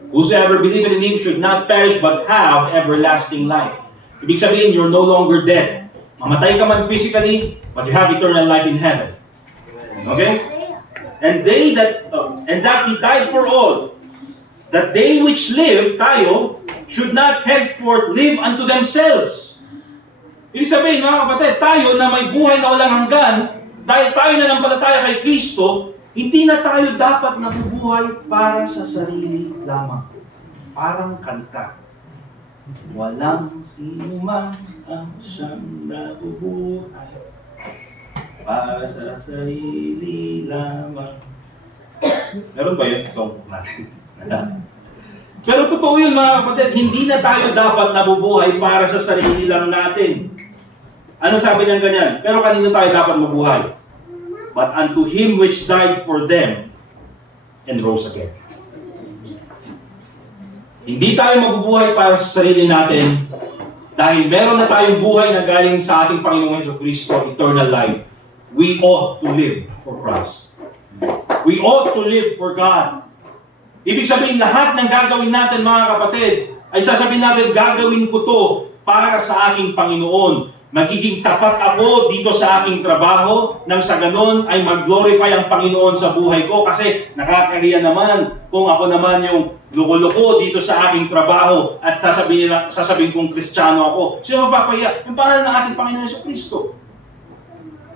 Whosoever believeth in Him should not perish but have everlasting life. Ibig sabihin, you're no longer dead. Mamatay ka man physically, but you have eternal life in heaven. Okay? And that He died for all, that they which live, tayo, should not henceforth live unto themselves. Ibig sabihin, mga kapatid, tayo na may buhay na walang hanggan, dahil tayo na nampalataya kay Kristo, hindi na tayo dapat nabubuhay para sa sarili lamang. Parang kanta. Walang sino man ang siyang nabubuhay para sa sarili lamang. Meron ba yun sa songbook natin? Pero totoo yun, mga kapatid, hindi na tayo dapat nabubuhay para sa sarili lang natin. Ano sabi niyang ganyan? Pero kanino tayo dapat mabuhay? But unto Him which died for them and rose again. Hindi tayo mabubuhay para sa sarili natin dahil meron na tayong buhay na galing sa ating Panginoong Jesucristo, eternal life. We ought to live for Christ. We ought to live for God. Ibig sabihin, lahat ng gagawin natin, mga kapatid, ay sasabihin natin, gagawin ko to para sa aking Panginoon. Magiging tapat ako dito sa aking trabaho nang sa ganon ay mag-glorify ang Panginoon sa buhay ko kasi nakakahiya naman kung ako naman yung loko-loko dito sa aking trabaho at sasabihin kong Kristiyano ako. Sino mapapahiya? Yung pangalan ng ating Panginoon Jesucristo.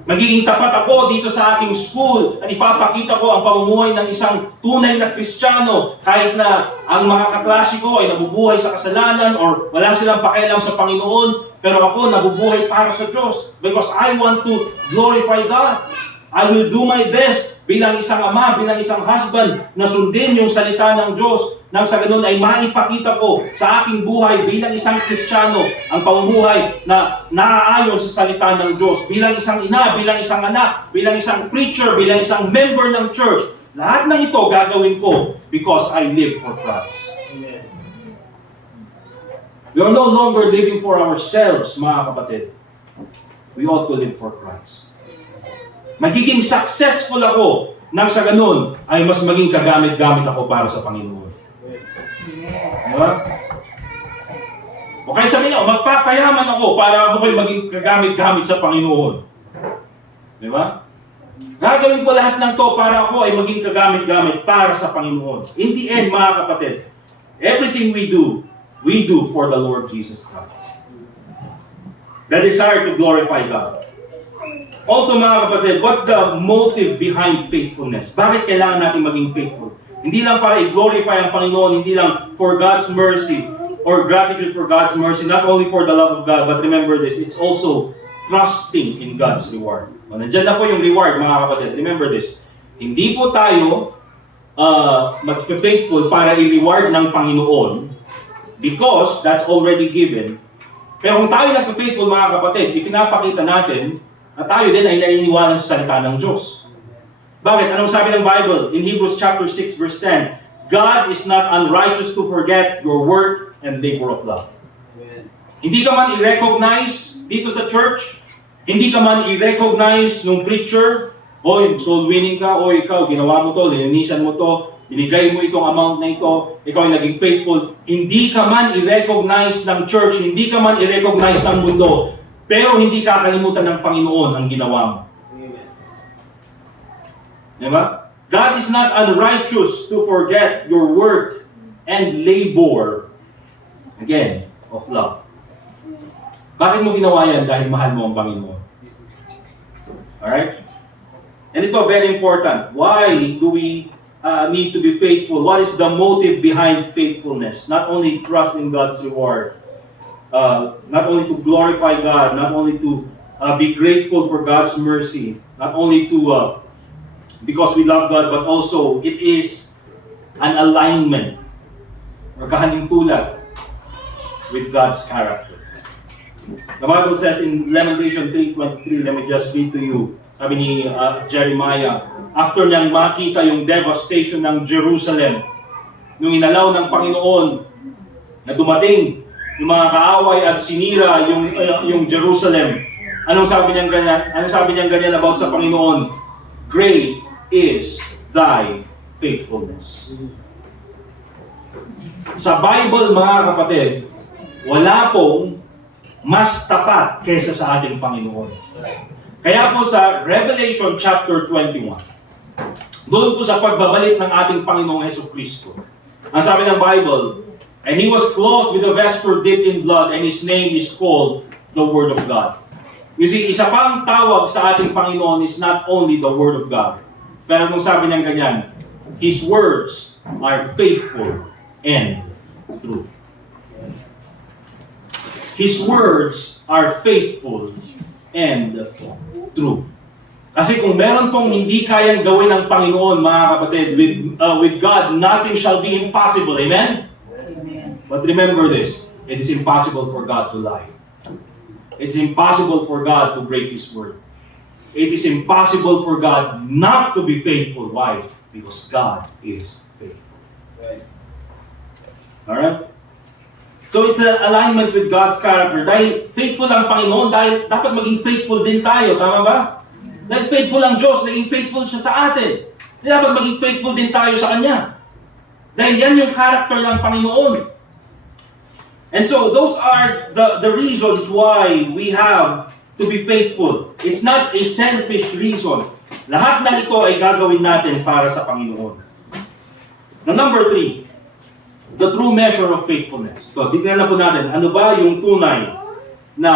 Magiging tapat ako dito sa aking school at ipapakita ko ang pamumuhay ng isang tunay na Kristiyano kahit na ang mga kaklase ko ay nabubuhay sa kasalanan or wala silang pakialam sa Panginoon, pero ako nabubuhay para sa Diyos because I want to glorify God. I will do my best bilang isang ama, bilang isang husband na sundin yung salita ng Diyos nang sa ganun ay maipakita ko sa aking buhay bilang isang Kristiyano ang pamumuhay na naaayon sa salita ng Diyos. Bilang isang ina, bilang isang anak, bilang isang preacher, bilang isang member ng church. Lahat ng ito gagawin ko because I live for Christ. Amen. We are no longer living for ourselves, mga kapatid. We ought to live for Christ. Magiging successful ako nang sa ganun ay mas maging kagamit-gamit ako para sa Panginoon. Diba? O kahit sabihin nyo, magpapayaman ako para ako maging kagamit-gamit sa Panginoon. Diba? Gagawin ko lahat ng to para ako ay maging kagamit-gamit para sa Panginoon. In the end, mga kapatid, everything we do for the Lord Jesus Christ. The desire to glorify God. Also, mga kapatid, what's the motive behind faithfulness? Bakit kailangan natin maging faithful? Hindi lang para i-glorify ang Panginoon, hindi lang for God's mercy or gratitude for God's mercy, not only for the love of God, but remember this, it's also trusting in God's reward. O, nandiyan na po yung reward, mga kapatid. Remember this, hindi po tayo mag-faithful para i-reward ng Panginoon because that's already given. Pero kung tayo nag-faithful, mga kapatid, ipinapakita natin na tayo din ay naniniwala sa salita ng Diyos. Bakit? Anong sabi ng Bible? In Hebrews chapter 6 verse 10, God is not unrighteous to forget your work and labor of love. Amen. Hindi ka man i-recognize dito sa church, hindi ka man i-recognize nung preacher, oy, soul winning ka, oy, ikaw, ginawa mo to, lininisan mo to, binigay mo itong amount na ito, ikaw ay naging faithful. Hindi ka man i-recognize ng church, hindi ka man i-recognize ng mundo, pero hindi kakalimutan ng Panginoon ang ginawa mo. Amen. Diba? God is not unrighteous to forget your work and labor, again, of love. Bakit mo ginawa yan? Dahil mahal mo ang Panginoon. Alright? And ito, very important. Why do we need to be faithful? What is the motive behind faithfulness? Not only trust in God's reward, not only to glorify God, not only to be grateful for God's mercy, not only to because we love God, but also it is an alignment or kahalintulad with God's character. The Bible says in Lamentation 3:23, let me just read to you. Sabi ni Jeremiah, after niyang makita yung devastation ng Jerusalem, nung inalaw ng Panginoon na dumating yung mga kaaway at sinira yung Jerusalem. Anong sabi niyang ganyan? Anong sabi niyang ganyan about sa Panginoon? Great is thy faithfulness. Sa Bible, mga kapatid, wala pong mas tapat kaysa sa ating Panginoon. Kaya po sa Revelation chapter 21, doon po sa pagbabalik ng ating Panginoong Jesucristo, ang sabi ng Bible, and He was clothed with a vesture dipped in blood, and His name is called the Word of God. You see, isa pang tawag sa ating Panginoon is not only the Word of God. Pero nung sabi niya ganyan, His words are faithful and true. His words are faithful and true. Kasi kung meron pong hindi kayang gawin ng Panginoon, mga kapatid, with God, nothing shall be impossible. Amen? Amen. But remember this, it is impossible for God to lie. It's impossible for God to break His word. It is impossible for God not to be faithful. Why? Because God is faithful. Alright? So it's an alignment with God's character. Dahil faithful ang Panginoon, dahil dapat maging faithful din tayo. Tama ba? Dahil faithful ang Diyos, naging faithful siya sa atin. Dapat maging faithful din tayo sa Kanya. Dahil yan yung character ng Panginoon. And so, those are the reasons why we have to be faithful. It's not a selfish reason. Lahat na ito ay gagawin natin para sa Panginoon. Now, number 3, the true measure of faithfulness. So, tignan na po natin, ano ba yung tunay na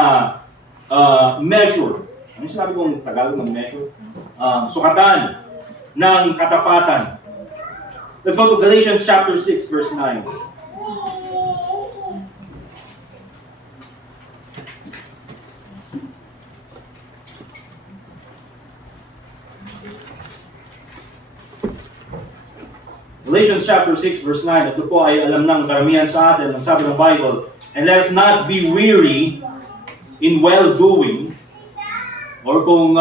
measure? Ano sinabi kong Tagalog ng measure? Sukatan ng katapatan. Let's go to Galatians chapter 6, verse 9. Galatians chapter 6 verse 9, ito po ay alam ng karamihan sa atin, ang sabi ng Bible, and let us not be weary in well-doing, or kung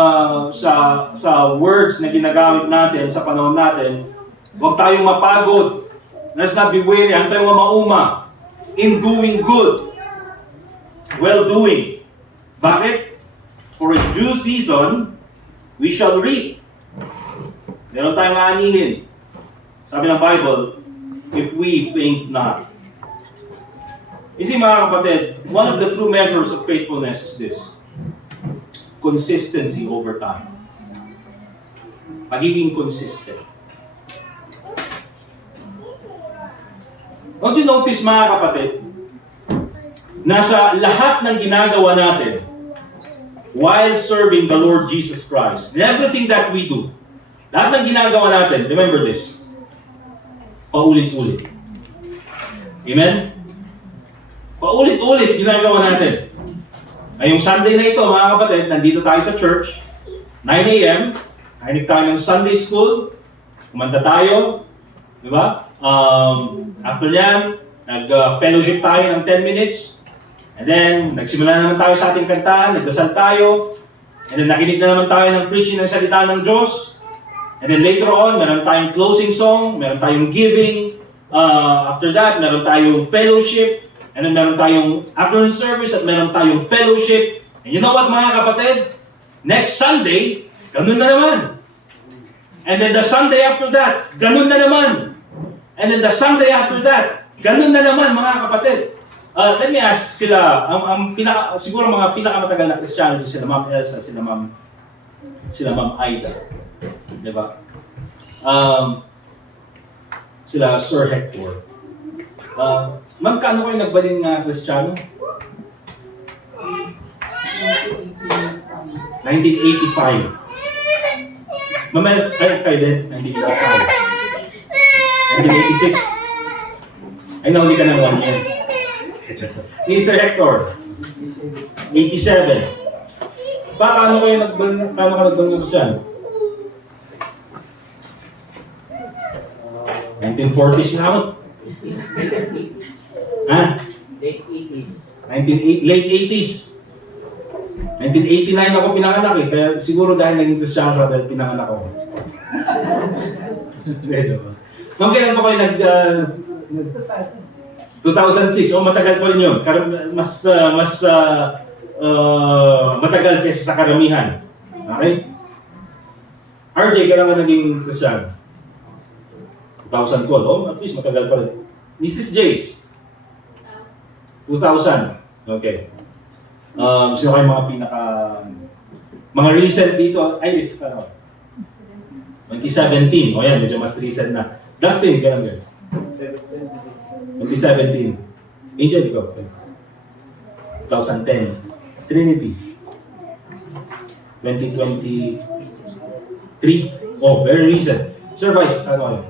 sa words na ginagamit natin sa panahon natin, huwag tayong mapagod, let us not be weary, huwag tayong mauma in doing good, well-doing. Bakit? For in due season, we shall reap. Meron tayong aanihin. Sabi ng Bible, if we faint not. You see, mga kapatid, one of the true measures of faithfulness is this. Consistency over time. Pagiging consistent. Don't you notice, mga kapatid, na sa lahat ng ginagawa natin while serving the Lord Jesus Christ, in everything that we do, lahat ng ginagawa natin, remember this, paulit-ulit. Amen? Paulit-ulit ginagawa natin. Ngayong Sunday na ito, mga kapatid, nandito tayo sa church, 9 a.m., nakinig tayo ng Sunday school, kumanta tayo, di ba? After yan, nag-fellowship tayo ng 10 minutes, and then, nagsimula naman tayo sa ating kantahan, nagdasal tayo, and then nakinig na naman tayo ng preaching ng salita ng Diyos, and then later on, meron tayong closing song, meron tayong giving, after that, meron tayong fellowship, and then meron tayong afternoon service at meron tayong fellowship. And you know what, mga kapatid? Next Sunday, ganun na naman. And then the Sunday after that, ganun na naman. And then the Sunday after that, ganun na naman, mga kapatid. Let me ask sila, siguro mga pinakamatagal na Kristiyano, sila Ma'am Elsa, sila Ma'am Aida. Diba? Sila Sir Hector. Ma'am, kaano kayo nagbaling nga Kristiyano? 1985. Ma'am Elsa, kayo din? 1985. 1986. Ay, nahuli ka ng 1 year. Ni Sir Hector, 87. Paano kayo nagbaling ng Kristiyano? 1940s na ako. Ha? Late 80s. Late 80s. 1989 ako pinanganak eh. Kaya siguro dahil naging Kristiyano dahil pinanganak ako. Medyo ba? Nung kailan pa kayo 2006. Oh, matagal pa rin yun. Mas matagal kaysa sa karamihan. Okay? RJ, kailan ka naging Kristiyano? 2012. Oh, at least matagal pa rin. Mrs. Jace? 2,000. Okay. Sino kayo mga recent dito? Ay, is, 2017. O yan, medyo mas recent na. Dustin, kaya nga. 2017. Angel, ikaw. 2010. Trinity. 2023. Oh, very recent. Sir Vice, ano?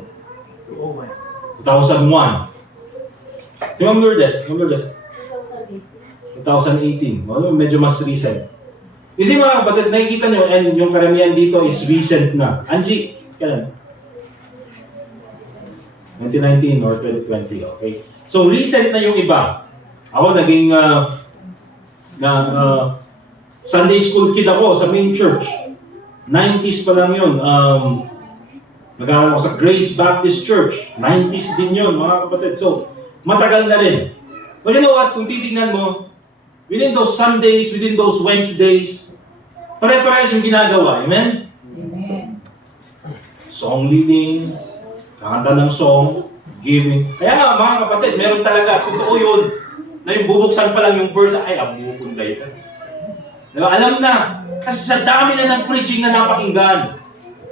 2001. Si Ma'am Lourdes. 2018. Oh, medyo mas recent. Kasi mga kapatid, nakikita nyo, and yung karamihan dito is recent na. Angie, kailan? 2019 or 2020, okay? So, recent na yung iba. Ako, naging Sunday school kid ako sa main church. 90s pa lang yun. Nag-aaral ako sa Grace Baptist Church. 90s din yun, mga kapatid. So, matagal na rin. But you know what? Kung titignan mo, within those Sundays, within those Wednesdays, pare-parehas yung ginagawa. Amen? Amen. Song leading, kakanta ng song, giving. Kaya nga, mga kapatid, meron talaga, totoo yun, na yung bubuksan pa lang yung verse, ay, ang bubukunda ito. Diba? Alam na, kasi sa dami na ng preaching na napakinggan.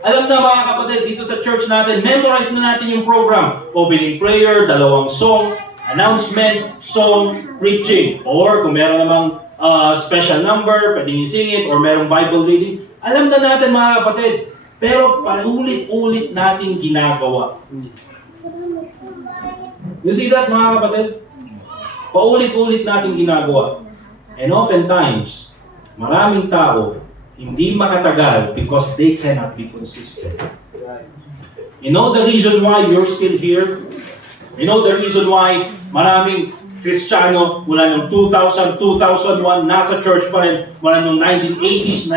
Alam na mga kapatid, dito sa church natin, memorize na natin yung program. Opening prayer, 2 song, announcement, song, preaching. Or kung meron namang special number, pwedeng i-sing it, or merong Bible reading. Alam na natin mga kapatid, pero paulit-ulit natin ginagawa. You see that mga kapatid? Paulit-ulit natin ginagawa. And oftentimes, maraming tao hindi makatagal because they cannot be consistent. You know the reason why you're still here? You know the reason why maraming Kristiyano mula ng 2000, 2001, nasa church pa rin. Mula ng 1980s,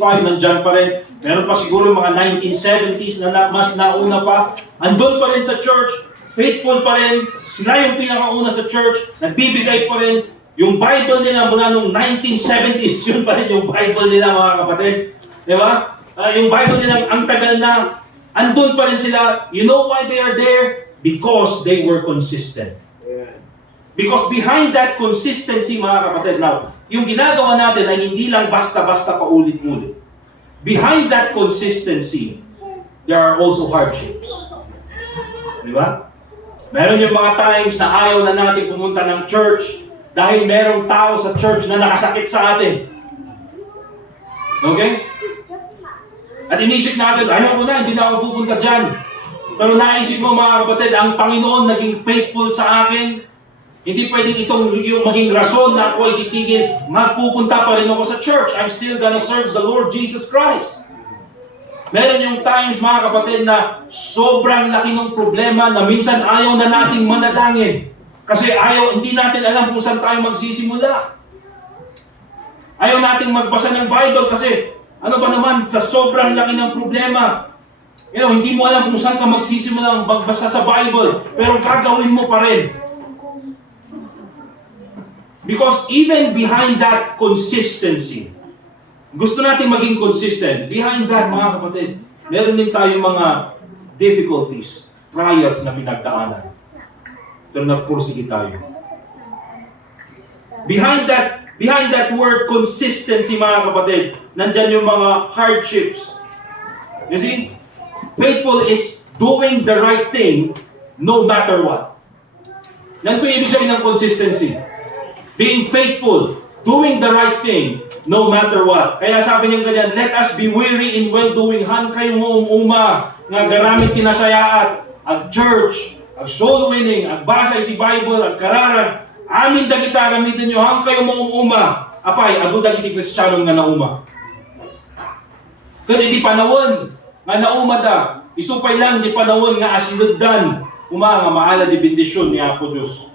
1985, nandyan pa rin. Meron pa siguro mga 1970s na mas nauna pa. Andun pa rin sa church. Faithful pa rin. Sila yung pinakauna sa church. Nagbibigay pa rin. Yung Bible nila mula nung 1970s, yun pa rin yung Bible nila mga kapatid. Di ba? Yung Bible nila, ang tagal na. Andun pa rin sila. You know why they are there? Because they were consistent. Because behind that consistency, mga kapatid, now, yung ginagawa natin ay hindi lang basta-basta paulit-ulit. Behind that consistency, there are also hardships. Di ba? Meron yung mga times na ayaw na natin pumunta ng church dahil merong tao sa church na nakasakit sa atin. Okay? At inisip natin, ayaw ko na, hindi na ako pupunta dyan. Pero naisip mo mga kapatid, ang Panginoon naging faithful sa akin. Hindi pwedeng itong yung maging rason na ako ay titigil. Magpupunta pa rin ako sa church. I'm still gonna serve the Lord Jesus Christ. Meron yung times mga kapatid na sobrang laki ng problema na minsan ayaw na nating manalangin. Kasi hindi natin alam kung saan tayo magsisimula. Ayaw nating magbasa ng Bible kasi ano ba naman sa sobrang laki ng problema. Hindi mo alam kung saan ka magsisimula magbasa sa Bible. Pero gagawin mo pa rin. Because even behind that consistency, gusto natin maging consistent. Behind that, mga kapatid, meron din tayong mga difficulties, trials na pinagdaanan. Pero nagpursige tayo. Behind that word consistency, mga kapatid, nandyan yung mga hardships. You see, faithful is doing the right thing no matter what. Yan po yung ibig sabihin ng consistency. Being faithful, doing the right thing, no matter what. Kaya sabi niya ganyan, let us be weary in well-doing. Han kayo mo umuma, nga garamit kinasayaat, ag church, ag soul winning, ag basa iti Bible, ag kararan. Amin da kita gamitin nyo, han kayo mo umuma. Apay, adu da iti Kristiyano nga nauma. Kaya iti panawon, nga nauma da. Isupay lang di panawon nga asinuddan. Nga maala di bendisyon ni Apo Diyos.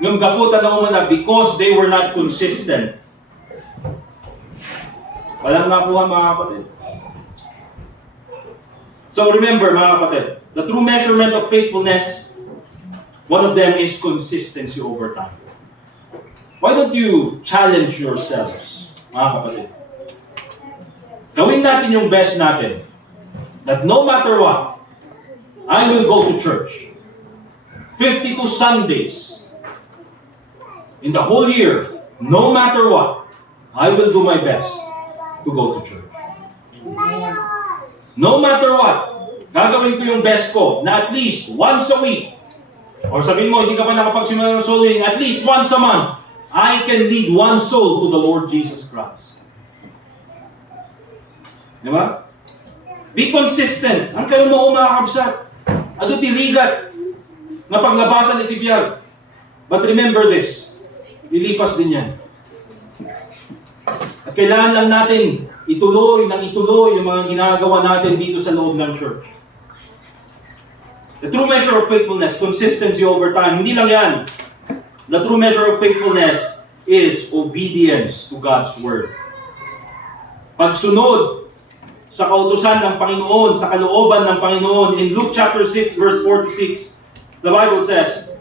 Ngam kaputan na umana because they were not consistent. Walang nakuha mga kapatid. So remember mga kapatid, the true measurement of faithfulness, one of them is consistency over time. Why don't you challenge yourselves, mga kapatid? Gawin natin yung best natin. That no matter what, I will go to church. 52 Sundays in the whole year, no matter what, I will do my best to go to church. No matter what, gagawin ko yung best ko na at least once a week, or sabihin mo, hindi ka pa nakapagsimula ng soul winning, at least once a month, I can lead one soul to the Lord Jesus Christ. Diba? Be consistent. Ang kayo mo umakakabsat. Ado tiligat na paglabasan itibiyag. But remember this, lilipas din yan. At kailangan lang natin ituloy yung mga ginagawa natin dito sa loob ng church. The true measure of faithfulness, consistency over time. Hindi lang yan. The true measure of faithfulness is obedience to God's Word. Pagsunod sa kautusan ng Panginoon, sa kalooban ng Panginoon. In Luke chapter 6 verse 46, the Bible says,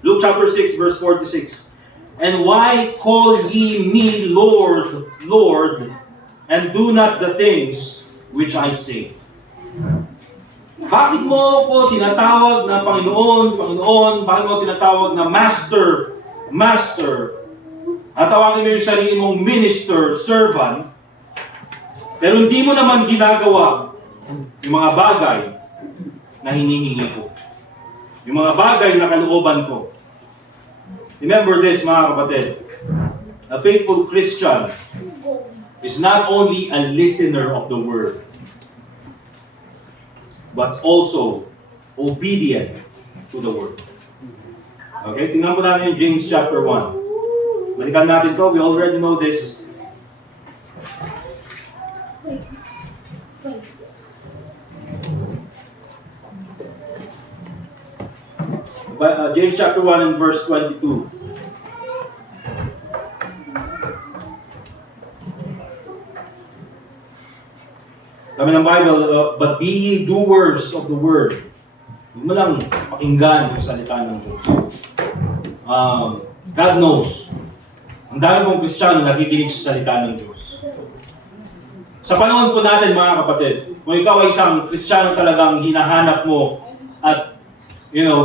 Luke chapter 6 verse 46, "And why call ye me Lord, Lord, and do not the things which I say?" Bakit mo ako tinatawag na Panginoon, Panginoon? Bakit mo tinatawag na Master, Master? At tawagin mo yung sarili mong minister, servant, pero hindi mo naman ginagawa yung mga bagay na hinihingi ko. Yung mga bagay na kalooban ko. Remember this, mga kapatid. A faithful Christian is not only a listener of the Word, but also obedient to the Word. Okay, tingnan po natin yung James chapter 1. Balikan natin to. We already know this. James chapter 1 and verse 22. Sabi ng Bible, "But be ye doers of the word." Huwag mo lang pakinggan yung salita ng Diyos. God knows. Ang dami pong Kristiyano nakikinig sa salita ng Diyos. Sa panahon po natin, mga kapatid, kung ikaw ay isang Kristiyano talagang hinahanap mo at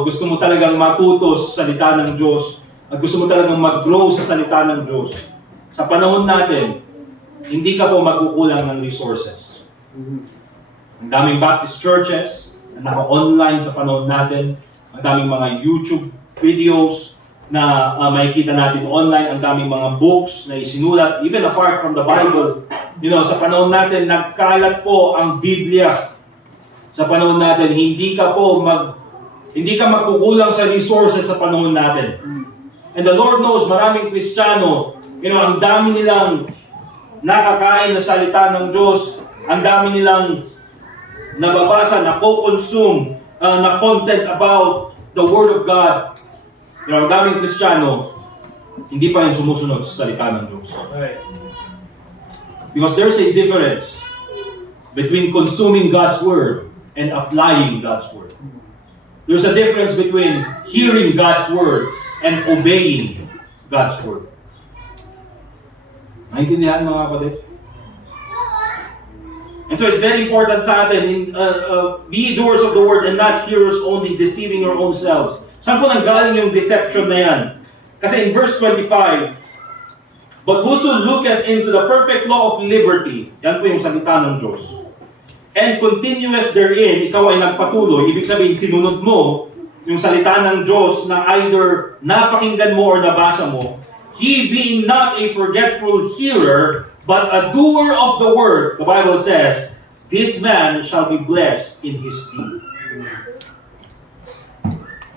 gusto mo talagang matuto sa salita ng Diyos at gusto mo talagang mag-grow sa salita ng Diyos, sa panahon natin, hindi ka po magkukulang ng resources. Ang daming Baptist churches na naka-online sa panahon natin, ang daming mga YouTube videos na makikita natin online, ang daming mga books na isinulat, even apart from the Bible. Sa panahon natin, nagkalat po ang Biblia. Sa panahon natin, hindi ka magkukulang sa resources sa panahon natin. And the Lord knows, maraming Kristiyano, ang dami nilang nakakain na salita ng Diyos, ang dami nilang nababasa, na-consume, na content about the Word of God. Ang daming Kristiyano, hindi pa rin sumusunod sa salita ng Diyos. Because there's a difference between consuming God's Word and applying God's Word. There's a difference between hearing God's Word and obeying God's Word. Naintindihan, mga kapatid? And so it's very important sa atin, be doers of the Word and not hearers only, deceiving our own selves. Saan po nanggaling yung deception na yan? Kasi in verse 25, "But whoso looketh into the perfect law of liberty," yan po yung salita ng Diyos, "and continueth therein," ikaw ay nagpatuloy, ibig sabihin, sinunod mo yung salita ng Diyos na either napakinggan mo or nabasa mo, "he being not a forgetful hearer, but a doer of the word," the Bible says, "this man shall be blessed in his deed."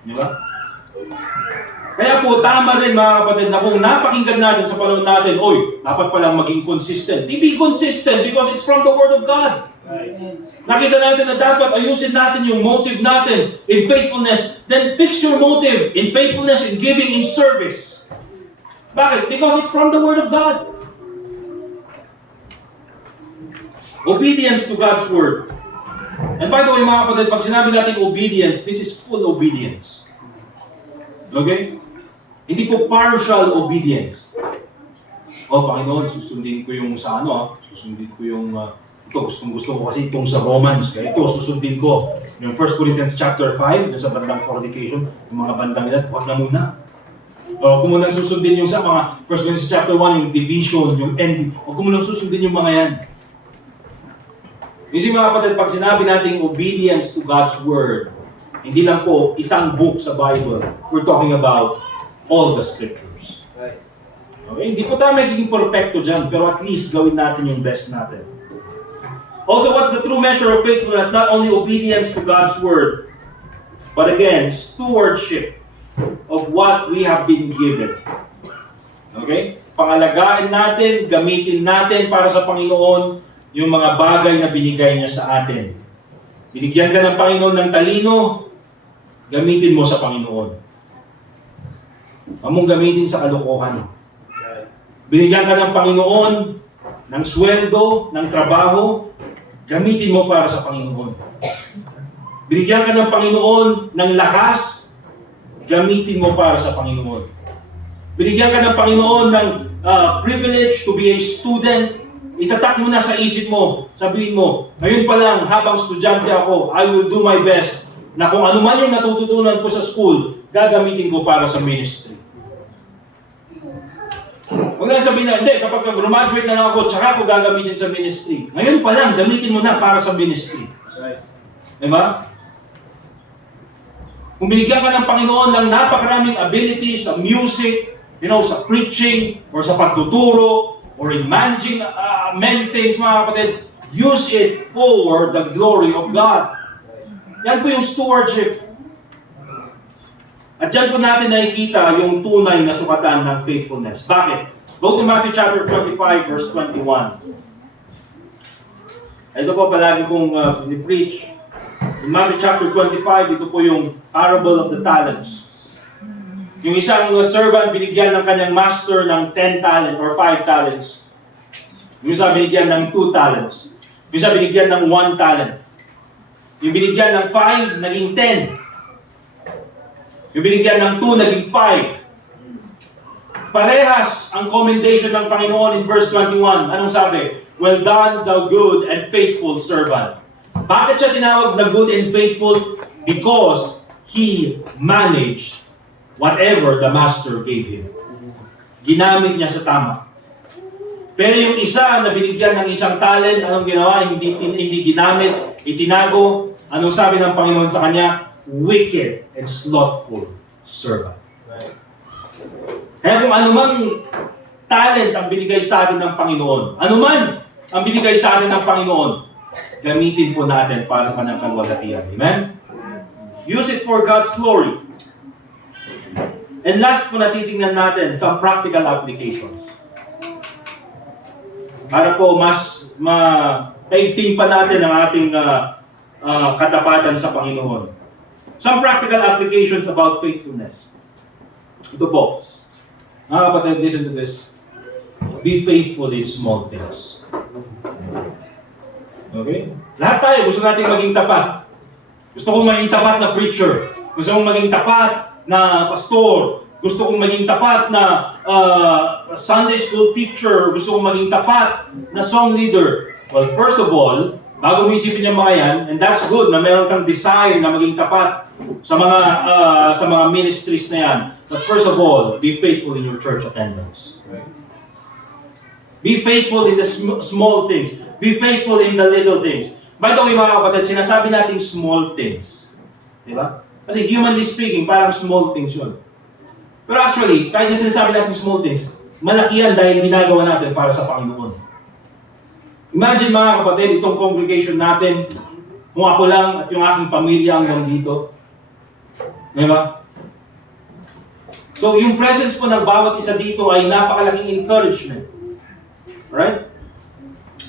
Di ba? Kaya po, tama rin, mga kapatid, na kung napakinggan natin sa panahon natin, dapat palang maging consistent. Be consistent because it's from the Word of God. Nakita natin na dapat ayusin natin yung motive natin in faithfulness. Then fix your motive in faithfulness, in giving, in service. Bakit? Because it's from the Word of God. Obedience to God's Word. And by the way, mga kapatid, pag sinabi natin obedience, this is full obedience. Okay? Hindi po partial obedience. Panginoon, susundin ko yung susundin ko yung, ito, gusto ko kasi itong sa Romans, kaya ito, susundin ko. Yung 1 Corinthians chapter 5, yung sa bandang fornication, yung mga bandang yan, huwag na muna. O kung munang susundin yung sa mga 1 Corinthians chapter 1, yung division, yung envy, huwag kung munang susundin yung mga yan. Kasi mga kapatid, pag sinabi natin obedience to God's Word, hindi lang po isang book sa Bible, we're talking about all the scriptures. Okay? Hindi po tayo magiging perfecto dyan, pero at least gawin natin yung best natin. Also, what's the true measure of faithfulness? Not only obedience to God's Word, but again, stewardship of what we have been given. Okay? Pangalagaan natin, gamitin natin para sa Panginoon yung mga bagay na binigay niya sa atin. Binigyan ka ng Panginoon ng talino, gamitin mo sa Panginoon. Huwag mong gamitin sa kalokohan. Binigyan ka ng Panginoon ng sweldo, ng trabaho, gamitin mo para sa Panginoon. Binigyan ka ng Panginoon ng lakas, gamitin mo para sa Panginoon. Binigyan ka ng Panginoon ng privilege to be a student, itatak mo na sa isip mo, sabihin mo, ngayon pa lang, habang estudyante ako, I will do my best na kung ano man yung natututunan ko sa school, gagamitin ko para sa ministry. Huwag na sabihin na, hindi, kapag graduate na lang ako, tsaka ako gagamitin sa ministry. Ngayon pa lang, gamitin mo na para sa ministry. Diba? Kung binigyan ka ng Panginoon ng napakaraming abilities sa music, sa preaching, or sa pagtuturo, or in managing many things, mga kapatid, use it for the glory of God. Yan po yung stewardship. At dyan po natin nakikita yung tunay na sukatan ng faithfulness. Bakit? Go to Matthew chapter 25, verse 21. Ito po palagi kong preach. In Matthew chapter 25, ito po yung parable of the talents. Yung isang servant binigyan ng kanyang master ng 10 talent or 5 talents. Yung isa binigyan ng 2 talents. Yung isa binigyan ng 1 talent. Yung binigyan ng 5, naging 10. Yung binigyan ng 2, naging 5. Parehas ang commendation ng Panginoon in verse 21. Anong sabi? Well done, thou good and faithful servant. Bakit siya tinawag na good and faithful? Because he managed whatever the master gave him. Ginamit niya sa tama. Pero yung isa na binigyan ng isang talent, anong ginawa? Hindi ginamit, itinago. Anong sabi ng Panginoon sa kanya? Wicked and slothful servant. Kaya kung anumang talent ang binigay sa atin ng Panginoon, anuman ang binigay sa atin ng Panginoon, gamitin po natin para panangkalwalhatian. Amen? Use it for God's glory. And last po natitingnan natin some practical applications. Para po mas taigting pa natin ang ating katapatan sa Panginoon. Some practical applications about faithfulness. Ito po. Mga kapatid, listen to this. Be faithful in small things. Okay? Lahat tayo gusto natin maging tapat. Gusto kong maging tapat na preacher. Gusto kong maging tapat na pastor. Gusto kong maging tapat na Sunday school teacher. Gusto kong maging tapat na song leader. Well, first of all, bago mo isipin yung mga yan, and that's good na meron kang desire na maging tapat sa mga ministries na yan. But first of all, be faithful in your church attendance. Be faithful in the small things. Be faithful in the little things. By the way, mga kapatid, sinasabi natin small things. Di ba? Kasi humanly speaking, parang small things yun. Pero actually, kahit na sinasabi natin small things, malaki yan dahil ginagawa natin para sa Panginoon. Imagine mga kapatid, itong congregation natin, kung ako lang at yung aking pamilya hanggang dito. Di ba? So, yung presence po ng bawat isa dito ay napakalaking encouragement. Right?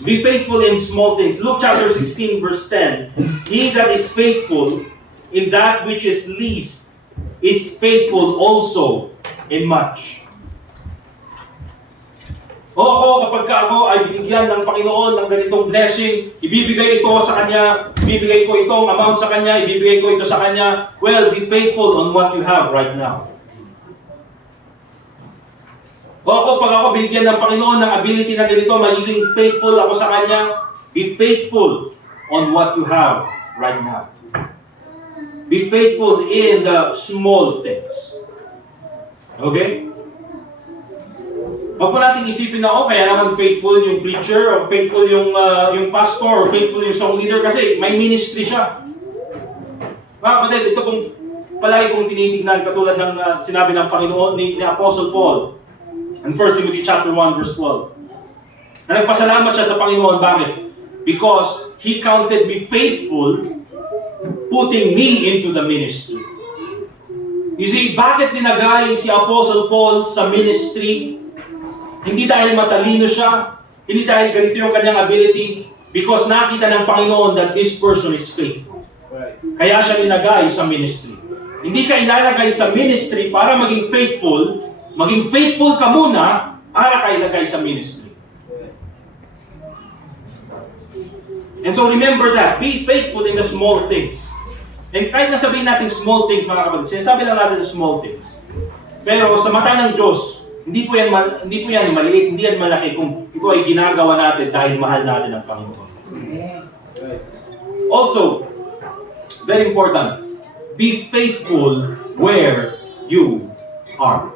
Be faithful in small things. Luke chapter 16 verse 10. He that is faithful in that which is least is faithful also in much. Ako, kapag ako ay binigyan ng Panginoon ng ganitong blessing, ibibigay ito sa Kanya, ibibigay ko itong amount sa Kanya, ibibigay ko ito sa Kanya. Well, be faithful on what you have right now. O ako, pag ako binigyan ng Panginoon ng ability na ganito, magiging faithful ako sa Kanya. Be faithful on what you have right now. Be faithful in the small things. Okay? Huwag po natin isipin na, kaya naman faithful yung preacher, o faithful yung pastor, o faithful yung song leader kasi may ministry siya. Mga kapatid, ito pong palagi kong tinitignan katulad ng sinabi ng Panginoon ni Apostle Paul in 1 Timothy chapter 1 verse 12. Na nagpasalamat siya sa Panginoon. Bakit? Because He counted me faithful, putting me into the ministry. You see, bakit linagay si Apostle Paul sa ministry? Hindi dahil matalino siya, hindi dahil ganito yung kanyang ability, because nakita ng Panginoon that this person is faithful. Kaya siya linagay sa ministry. Hindi ka ilalagay sa ministry para maging faithful ka muna para ka ilagay sa ministry. And so remember that, be faithful in the small things. And kahit nasabihin natin small things, mga kapatid, sinasabi lang natin the small things. Pero sa mata ng Diyos, hindi po yan maliit, hindi yan malaki kung ito ay ginagawa natin dahil mahal natin ang Panginoon. Also, very important, be faithful where you are.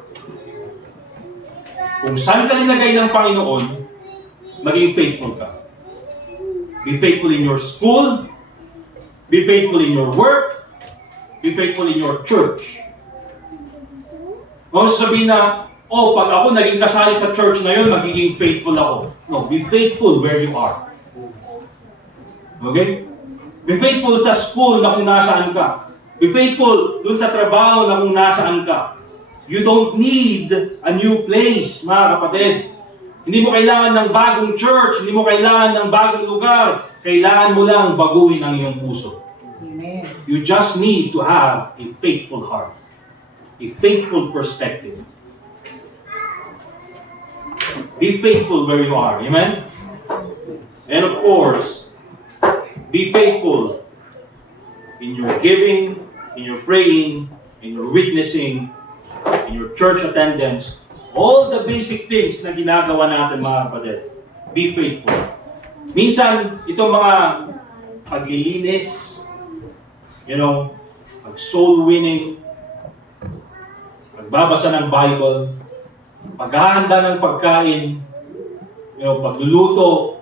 Kung saan ka linagay ng Panginoon, maging faithful ka. Be faithful in your school, be faithful in your work, be faithful in your church. Huwag sabihin na, pag ako naging kasali sa church na yun, magiging faithful ako. No, be faithful where you are. Okay? Be faithful sa school na kung nasaan ka. Be faithful dun sa trabaho na kung nasaan ka. You don't need a new place, mga kapatid. Hindi mo kailangan ng bagong church, hindi mo kailangan ng bagong lugar. Kailangan mo lang baguhin ang iyong puso. Amen. You just need to have a faithful heart. A faithful perspective. Be faithful where you are. Amen? And of course, be faithful in your giving, in your praying, in your witnessing, in your church attendance. All the basic things na ginagawa natin, mga kapatid. Be faithful. Minsan, itong mga paglilinis, pag-soul winning, pagbabasa ng Bible, paghahanda ng pagkain, pagluluto,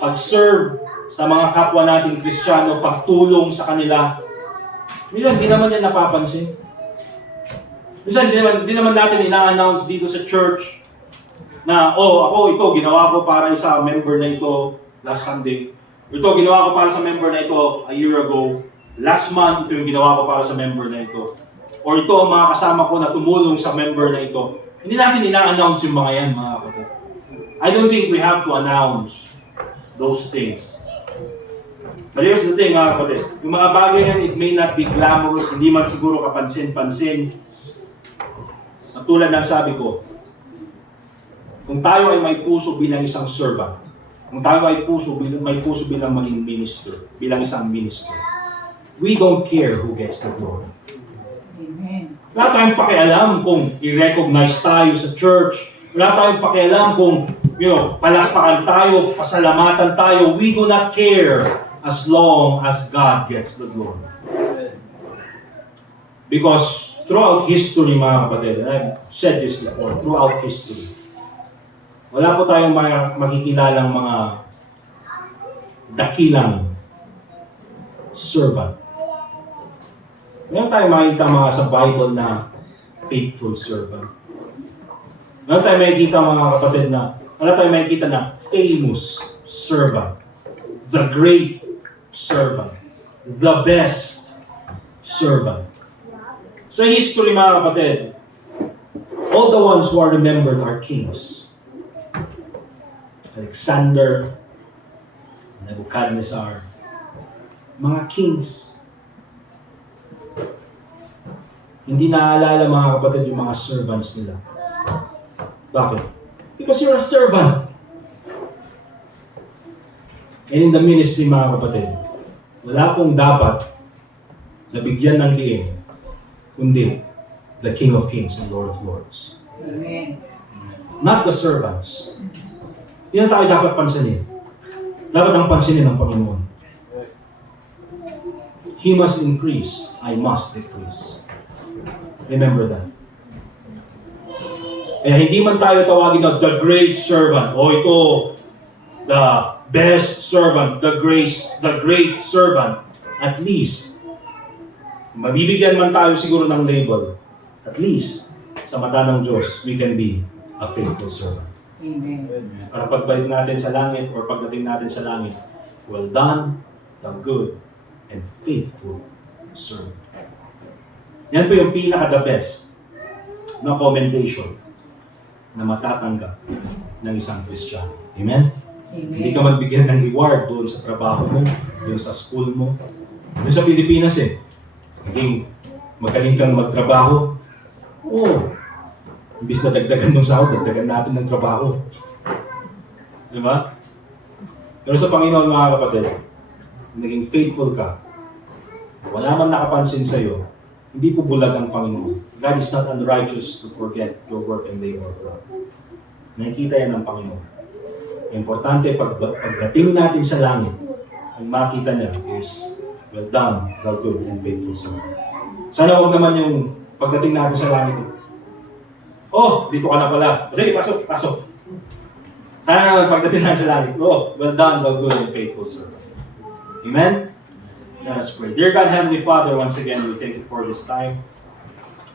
pag-serve sa mga kapwa nating Kristiyano, pagtulong sa kanila. Minsan, di naman yan napapansin. Minsan, di naman natin ina-announce dito sa church na, ako ito, ginawa ko para sa member na ito last Sunday. Ito, ginawa ko para sa member na ito a year ago. Last month, ito yung ginawa ko para sa member na ito. Or ito, mga kasama ko na tumulong sa member na ito. Hindi natin ina-announce yung mga yan, mga kapatid. I don't think we have to announce those things. But here's the thing, mga kapatid. Yung mga bagay yan, it may not be glamorous, hindi man siguro kapansin-pansin. At tulad ng sabi ko, kung tayo ay may puso bilang isang servant, kung tayo ay may puso bilang maging minister, bilang isang minister, we don't care who gets the glory. Amen. Wala tayong pakialam kung i-recognize tayo sa church. Wala tayong pakialam kung, palakpakan tayo, pasalamatan tayo. We do not care as long as God gets the glory. Because throughout history, mga kapatid, and I've said this before, throughout history, wala po tayong makikilalang mga dakilang servant. Meron tayong makikita mga sa Bible na faithful servant. Meron tayong makikita mga kapatid na, wala tayong makikita na famous servant. The great servant. The best servant. Sa history, mga kapatid, all the ones who are remembered are kings. Alexander, Nebuchadnezzar, mga kings. Hindi naaalala, mga kapatid, yung mga servants nila. Bakit? Because you're a servant. And in the ministry, mga kapatid, wala pong dapat na bigyan ng liig, kundi the King of Kings and Lord of Lords. Amen. Not the servants. Yan tayo dapat pansinin. Dapat ang pansinin ng Panginoon. He must increase, I must decrease. Remember that. Kaya hindi man tayo tawagin na the great servant, o ito, the best servant, the great servant. At least, mabibigyan man tayo siguro ng label. At least, sa mata ng Diyos, we can be a faithful servant. Amen. Para pagbalik natin sa langit or pagdating natin sa langit, well done, thou good and faithful servant. Yan po yung pinaka-the best na commendation na matatanggap ng isang Kristiyano. Amen? Hindi ka magbigyan ng reward doon sa trabaho mo, doon sa school mo. Doon sa Pilipinas naging magaling kang magtrabaho. Imbis na dagdagan ng sahod, dagdagan natin ng trabaho. Di ba? Pero sa Panginoon, mga kapatid, naging faithful ka, wala man nakapansin sa'yo, hindi po bulag ang Panginoon. God is not unrighteous to forget your work and labor of love. Nakikita yan ng Panginoon. Importante, pagdating natin sa langit, ang makita niya is, well done, thou good and faithful servant. Sana huwag naman yung pagdating natin sa langit, dito ka na pala. Sige, pasok. Sana naman pagdating natin sa langit, well done, thou good and faithful servant. Amen? Let us pray. Dear God, Heavenly Father, once again, we thank you for this time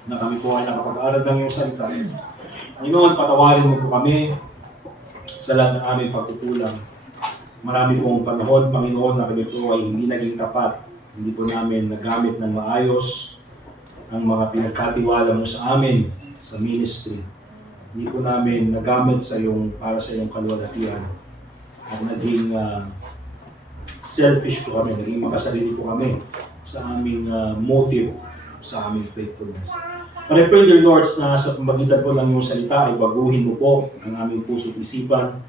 na kami po ay nakapag-aral ng iyong salita. Panginoon, patawarin mo po kami sa lahat ng aming pagkukulang. Marami pong panahon, Panginoon, na kami po ay hindi naging tapat. Hindi po namin nagamit ng maayos ang mga pinagkatiwala mo sa amin sa ministry. Hindi po namin nagamit para sa iyong kalwalhatian. At naging selfish po kami, naging makasarili po kami sa aming motive, sa aming faithfulness. But I pray, dear Lord, na sa pamagitan po ng iyong salita ay baguhin mo po ang aming puso at isipan.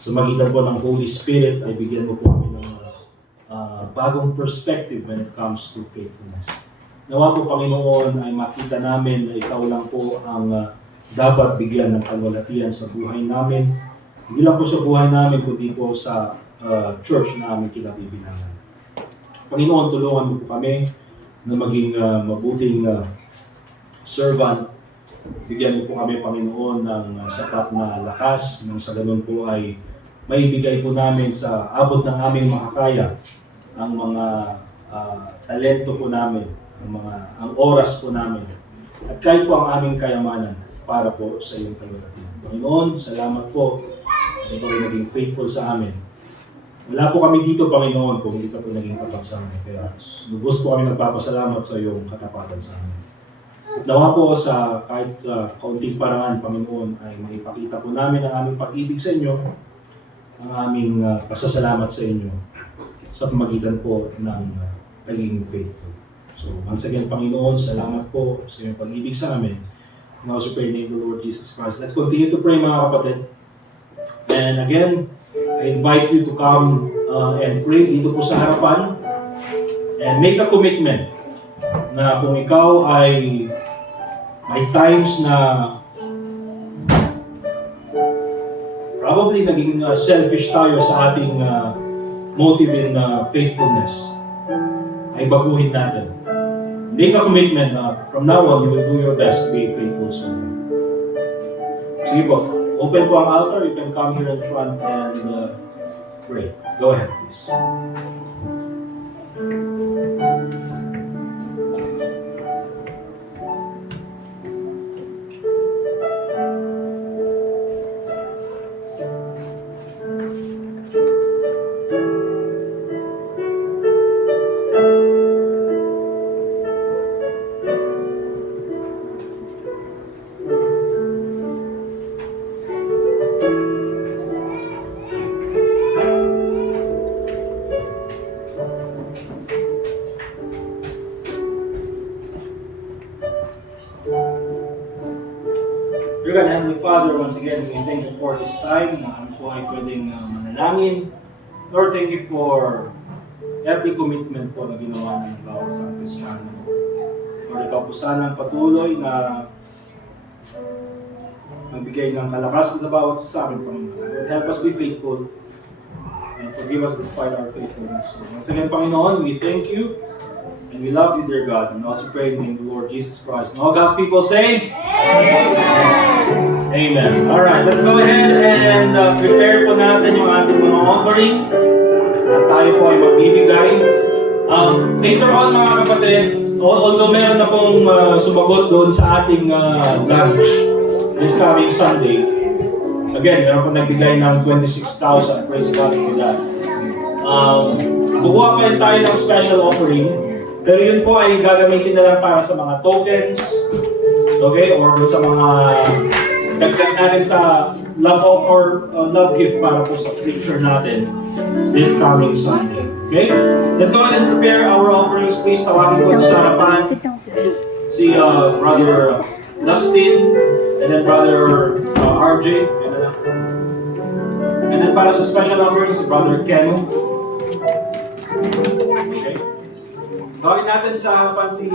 Sa magitan po ng Holy Spirit ay bigyan mo po kami ng bagong perspective when it comes to faithfulness. Nawa po, Panginoon, ay makita namin na ikaw lang po ang dapat bigyan ng kalwalhatian sa buhay namin. Hindi lang po sa buhay namin, kundi po sa church na aming kinabibilangan. Panginoon, tulungan mo po kami na maging mabuting servant. Bigyan mo po kami, Panginoon, ng sapat na lakas, nang sa ganun po ay maibigay po namin sa abot ng aming makakaya ang mga talento po namin, ang oras po namin, at kahit po ang aming kayamanan para po sa iyong kalwalhatian. Panginoon, salamat po na ikaw ay naging faithful sa amin. Wala po kami dito, Panginoon, kung hindi ka po naging tapat sa amin. Kaya lubos po kami nagpapasalamat sa iyong katapatan sa amin. At nawa po sa kahit kaunting paraan, Panginoon, ay maipakita po namin ang aming pag-ibig sa inyo, ang aming pasasalamat sa inyo sa pamagitan po ng pagiging faithful. So once again, Panginoon, salamat po sa iyong pag-ibig sa amin. And also pray in the name of the Lord Jesus Christ. Let's continue to pray, mga kapatid. And again, I invite you to come and pray dito po sa harapan and make a commitment na kung ikaw ay may times na probably naging selfish tayo sa ating motive in faithfulness, ay baguhin natin. Make a commitment na from now on, you will do your best to be a faithful servant. Sige po, open po ang altar. You can come here in front and pray. Go ahead, please. Dear God, Heavenly Father, once again, we thank you for this time na kami po ay pwedeng manalangin. Lord, thank you for every commitment po na ginawa ng bawat sa Kristiyano. Lord, ikaw po sana ang patuloy na magbigay ng kalakasan sa bawat sa amin, Panginoon. Lord, help us be faithful. and forgive us despite our faithfulness. So once again, Panginoon, we thank you and we love you, dear God, and also pray in the name of the Lord Jesus Christ. And all God's people say, Amen. Amen. Alright, let's go ahead and prepare po natin yung ating mga offering at tayo po ay magbibigay. Later on, mga kapatid, although meron na pong sumagot doon sa ating lunch this coming Sunday, again, meron pong nagbigay ng 26,000. Praise God for that. Bukuha pa rin tayo ng special offering, pero yun po ay gagamitin na lang para sa mga tokens, okay, or sa mga dagdag natin sa love offer, love gift para po sa preacher natin this coming Sunday. Okay? Let's go ahead and prepare our offerings. Please tawagin ko sa harapan si Brother Dustin and then Brother RJ. And then para sa special offerings, si Brother Kenu. Okay? Tawagin natin sa harapan si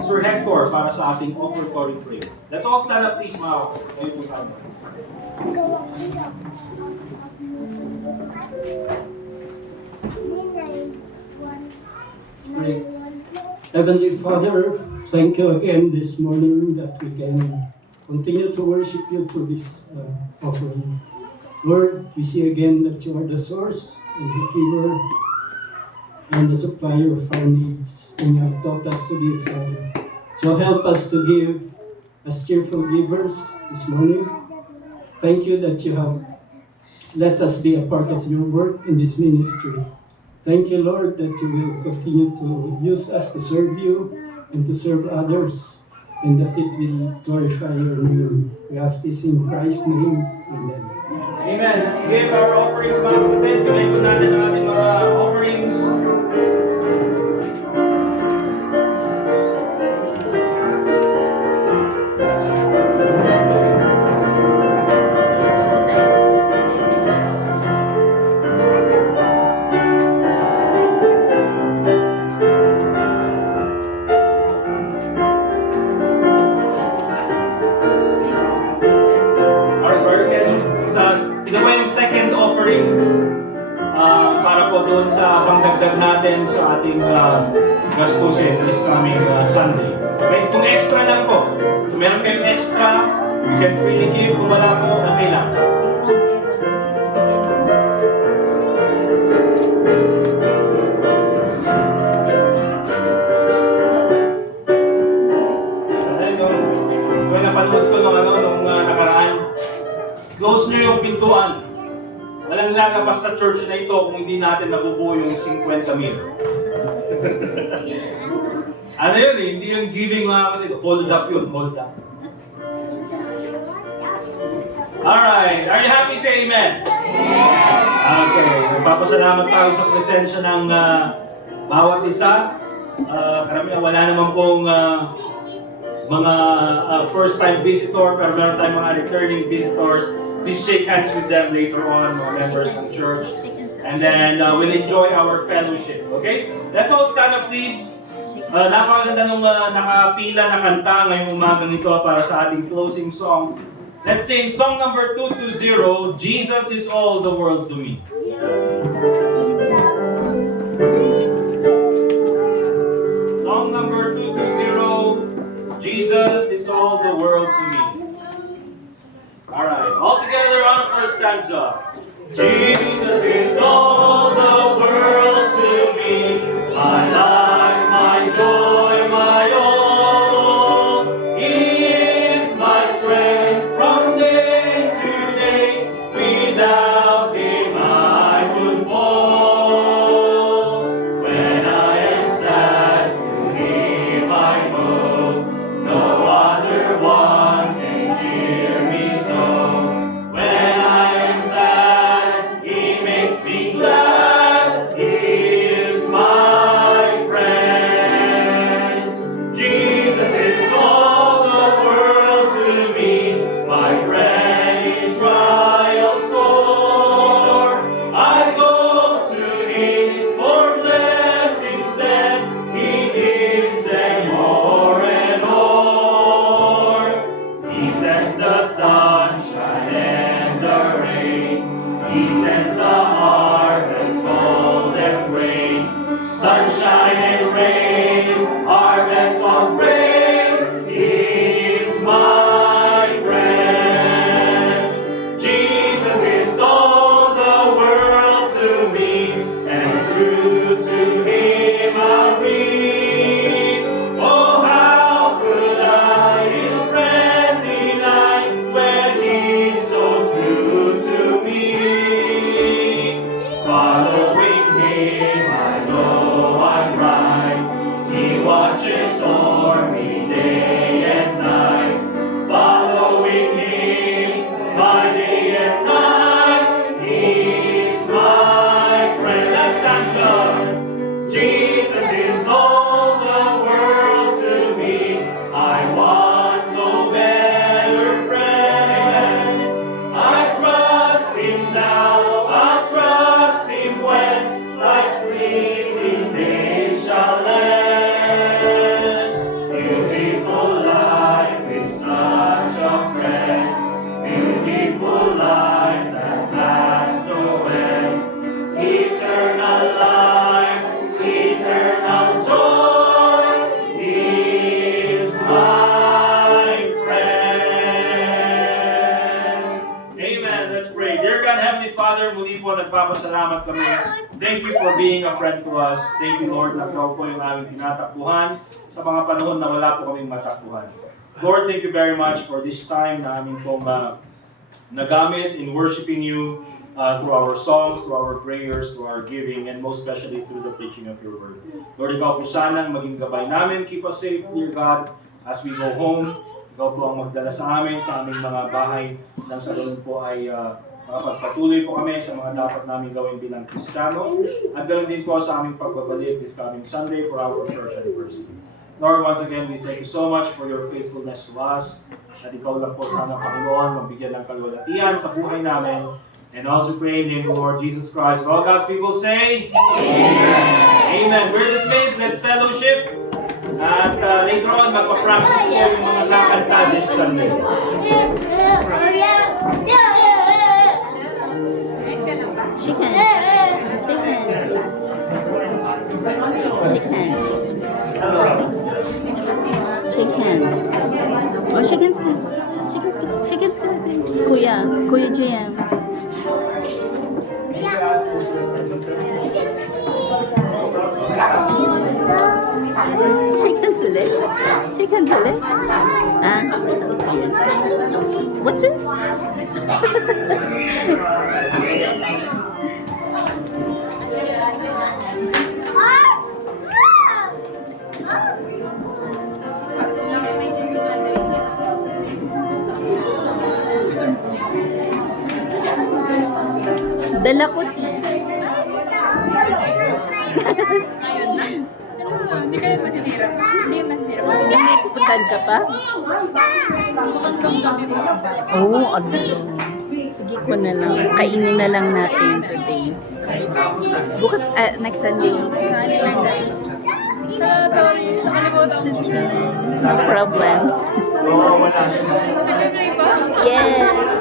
Sir Hector para sa ating offertory prayer. Let's all stand up please, mga Heavenly Father, thank you again this morning that we can continue to worship you through this offering. Lord, we see again that you are the source and the giver and the supplier of our needs, and you have taught us to give, Father. So help us to give as cheerful givers this morning. Thank you that you have let us be a part of your work in this ministry. Thank you, Lord, that you will continue to use us to serve you and to serve others, and that it will glorify your name. We ask this in Christ's name. Amen. Amen. Let's give our offerings, mga kapatid. Gawin po natin ang ating mga offerings. Para po doon sa pangdagdag natin sa ating gastusin this coming Sunday. Okay? Kung extra lang po, kung meron kayong extra, you can freely give. Kung wala po, okay lang. Kung napanood ko nung nakaraan, close nyo yung pintuan. Walang lalabas sa church na ito kung hindi natin nabubuo yung 50,000. Ano yun eh, hindi yung giving mga kapatid. Hold up yun, hold up. Alright, are you happy? Say amen. Okay, nagpapasalamat tayo sa presensya ng bawat isa. Karamihan wala naman pong mga first-time visitor, pero meron tayong mga returning visitors. Please shake hands with them later on, mga members ng church. And then we'll enjoy our fellowship. Okay? Let's all stand up please. Napakaganda nung nakapila na kanta ngayong umagang ito para sa ating closing song. Let's sing song number 220, Jesus is all the world to me. Song number 220, Jesus is all the world to me. Alright, all together on the first stanza. Jesus is all the world to me, my life, my joy, my all. He is my strength from day to day. Without Him I would fall. When I am sad, to Him I go. No other one can cheer me so. When I am sad, He makes me glad. He is my nagpapasalamat kami. Thank you for being a friend to us. Thank you, Lord, na ikaw po yung aming tinatakbuhan sa mga panahon na wala po kaming matakbuhan. Lord, thank you very much for this time na amin pong nagamit in worshiping you through our songs, through our prayers, through our giving, and most especially through the preaching of your word. Lord, ikaw po sanang maging gabay namin. Keep us safe, dear God, as we go home. Ikaw po ang magdala sa amin, sa aming mga bahay, nang sa ganun po ay pagpatuloy po kami sa mga dapat namin gawin bilang Kristiyano. At ganoon din po sa aming pagbabalik this coming Sunday for our church anniversary. Lord, once again, we thank you so much for your faithfulness to us. At ikaw lang po sana, Panginoon, magbigyan ng kaluwalhatian sa buhay namin. And also pray in the name of the Lord Jesus Christ. And all God's people say, Amen. Amen. We're dismissed. Let's fellowship. At later on, magpa-practice po yung mga kakanta this Sunday. Shake hands. Shake hands. Shake hands. Shake hands. Oh, shake hands ka. Shake hands ka. Shake hands ka. Kuya JM. Shake hands ulit. Shake hands ulit. Ah. What's it? Dala ko sis. Hindi kayo masisira. Hindi yung masisira. May pupuntahan ka pa? Oo, ano. Sige ko na lang. Kainin na lang natin today. Bukas, next Sunday. Sa anniversary. Sorry, nakalimutan ko. No problem. Nag-play ba? Yes.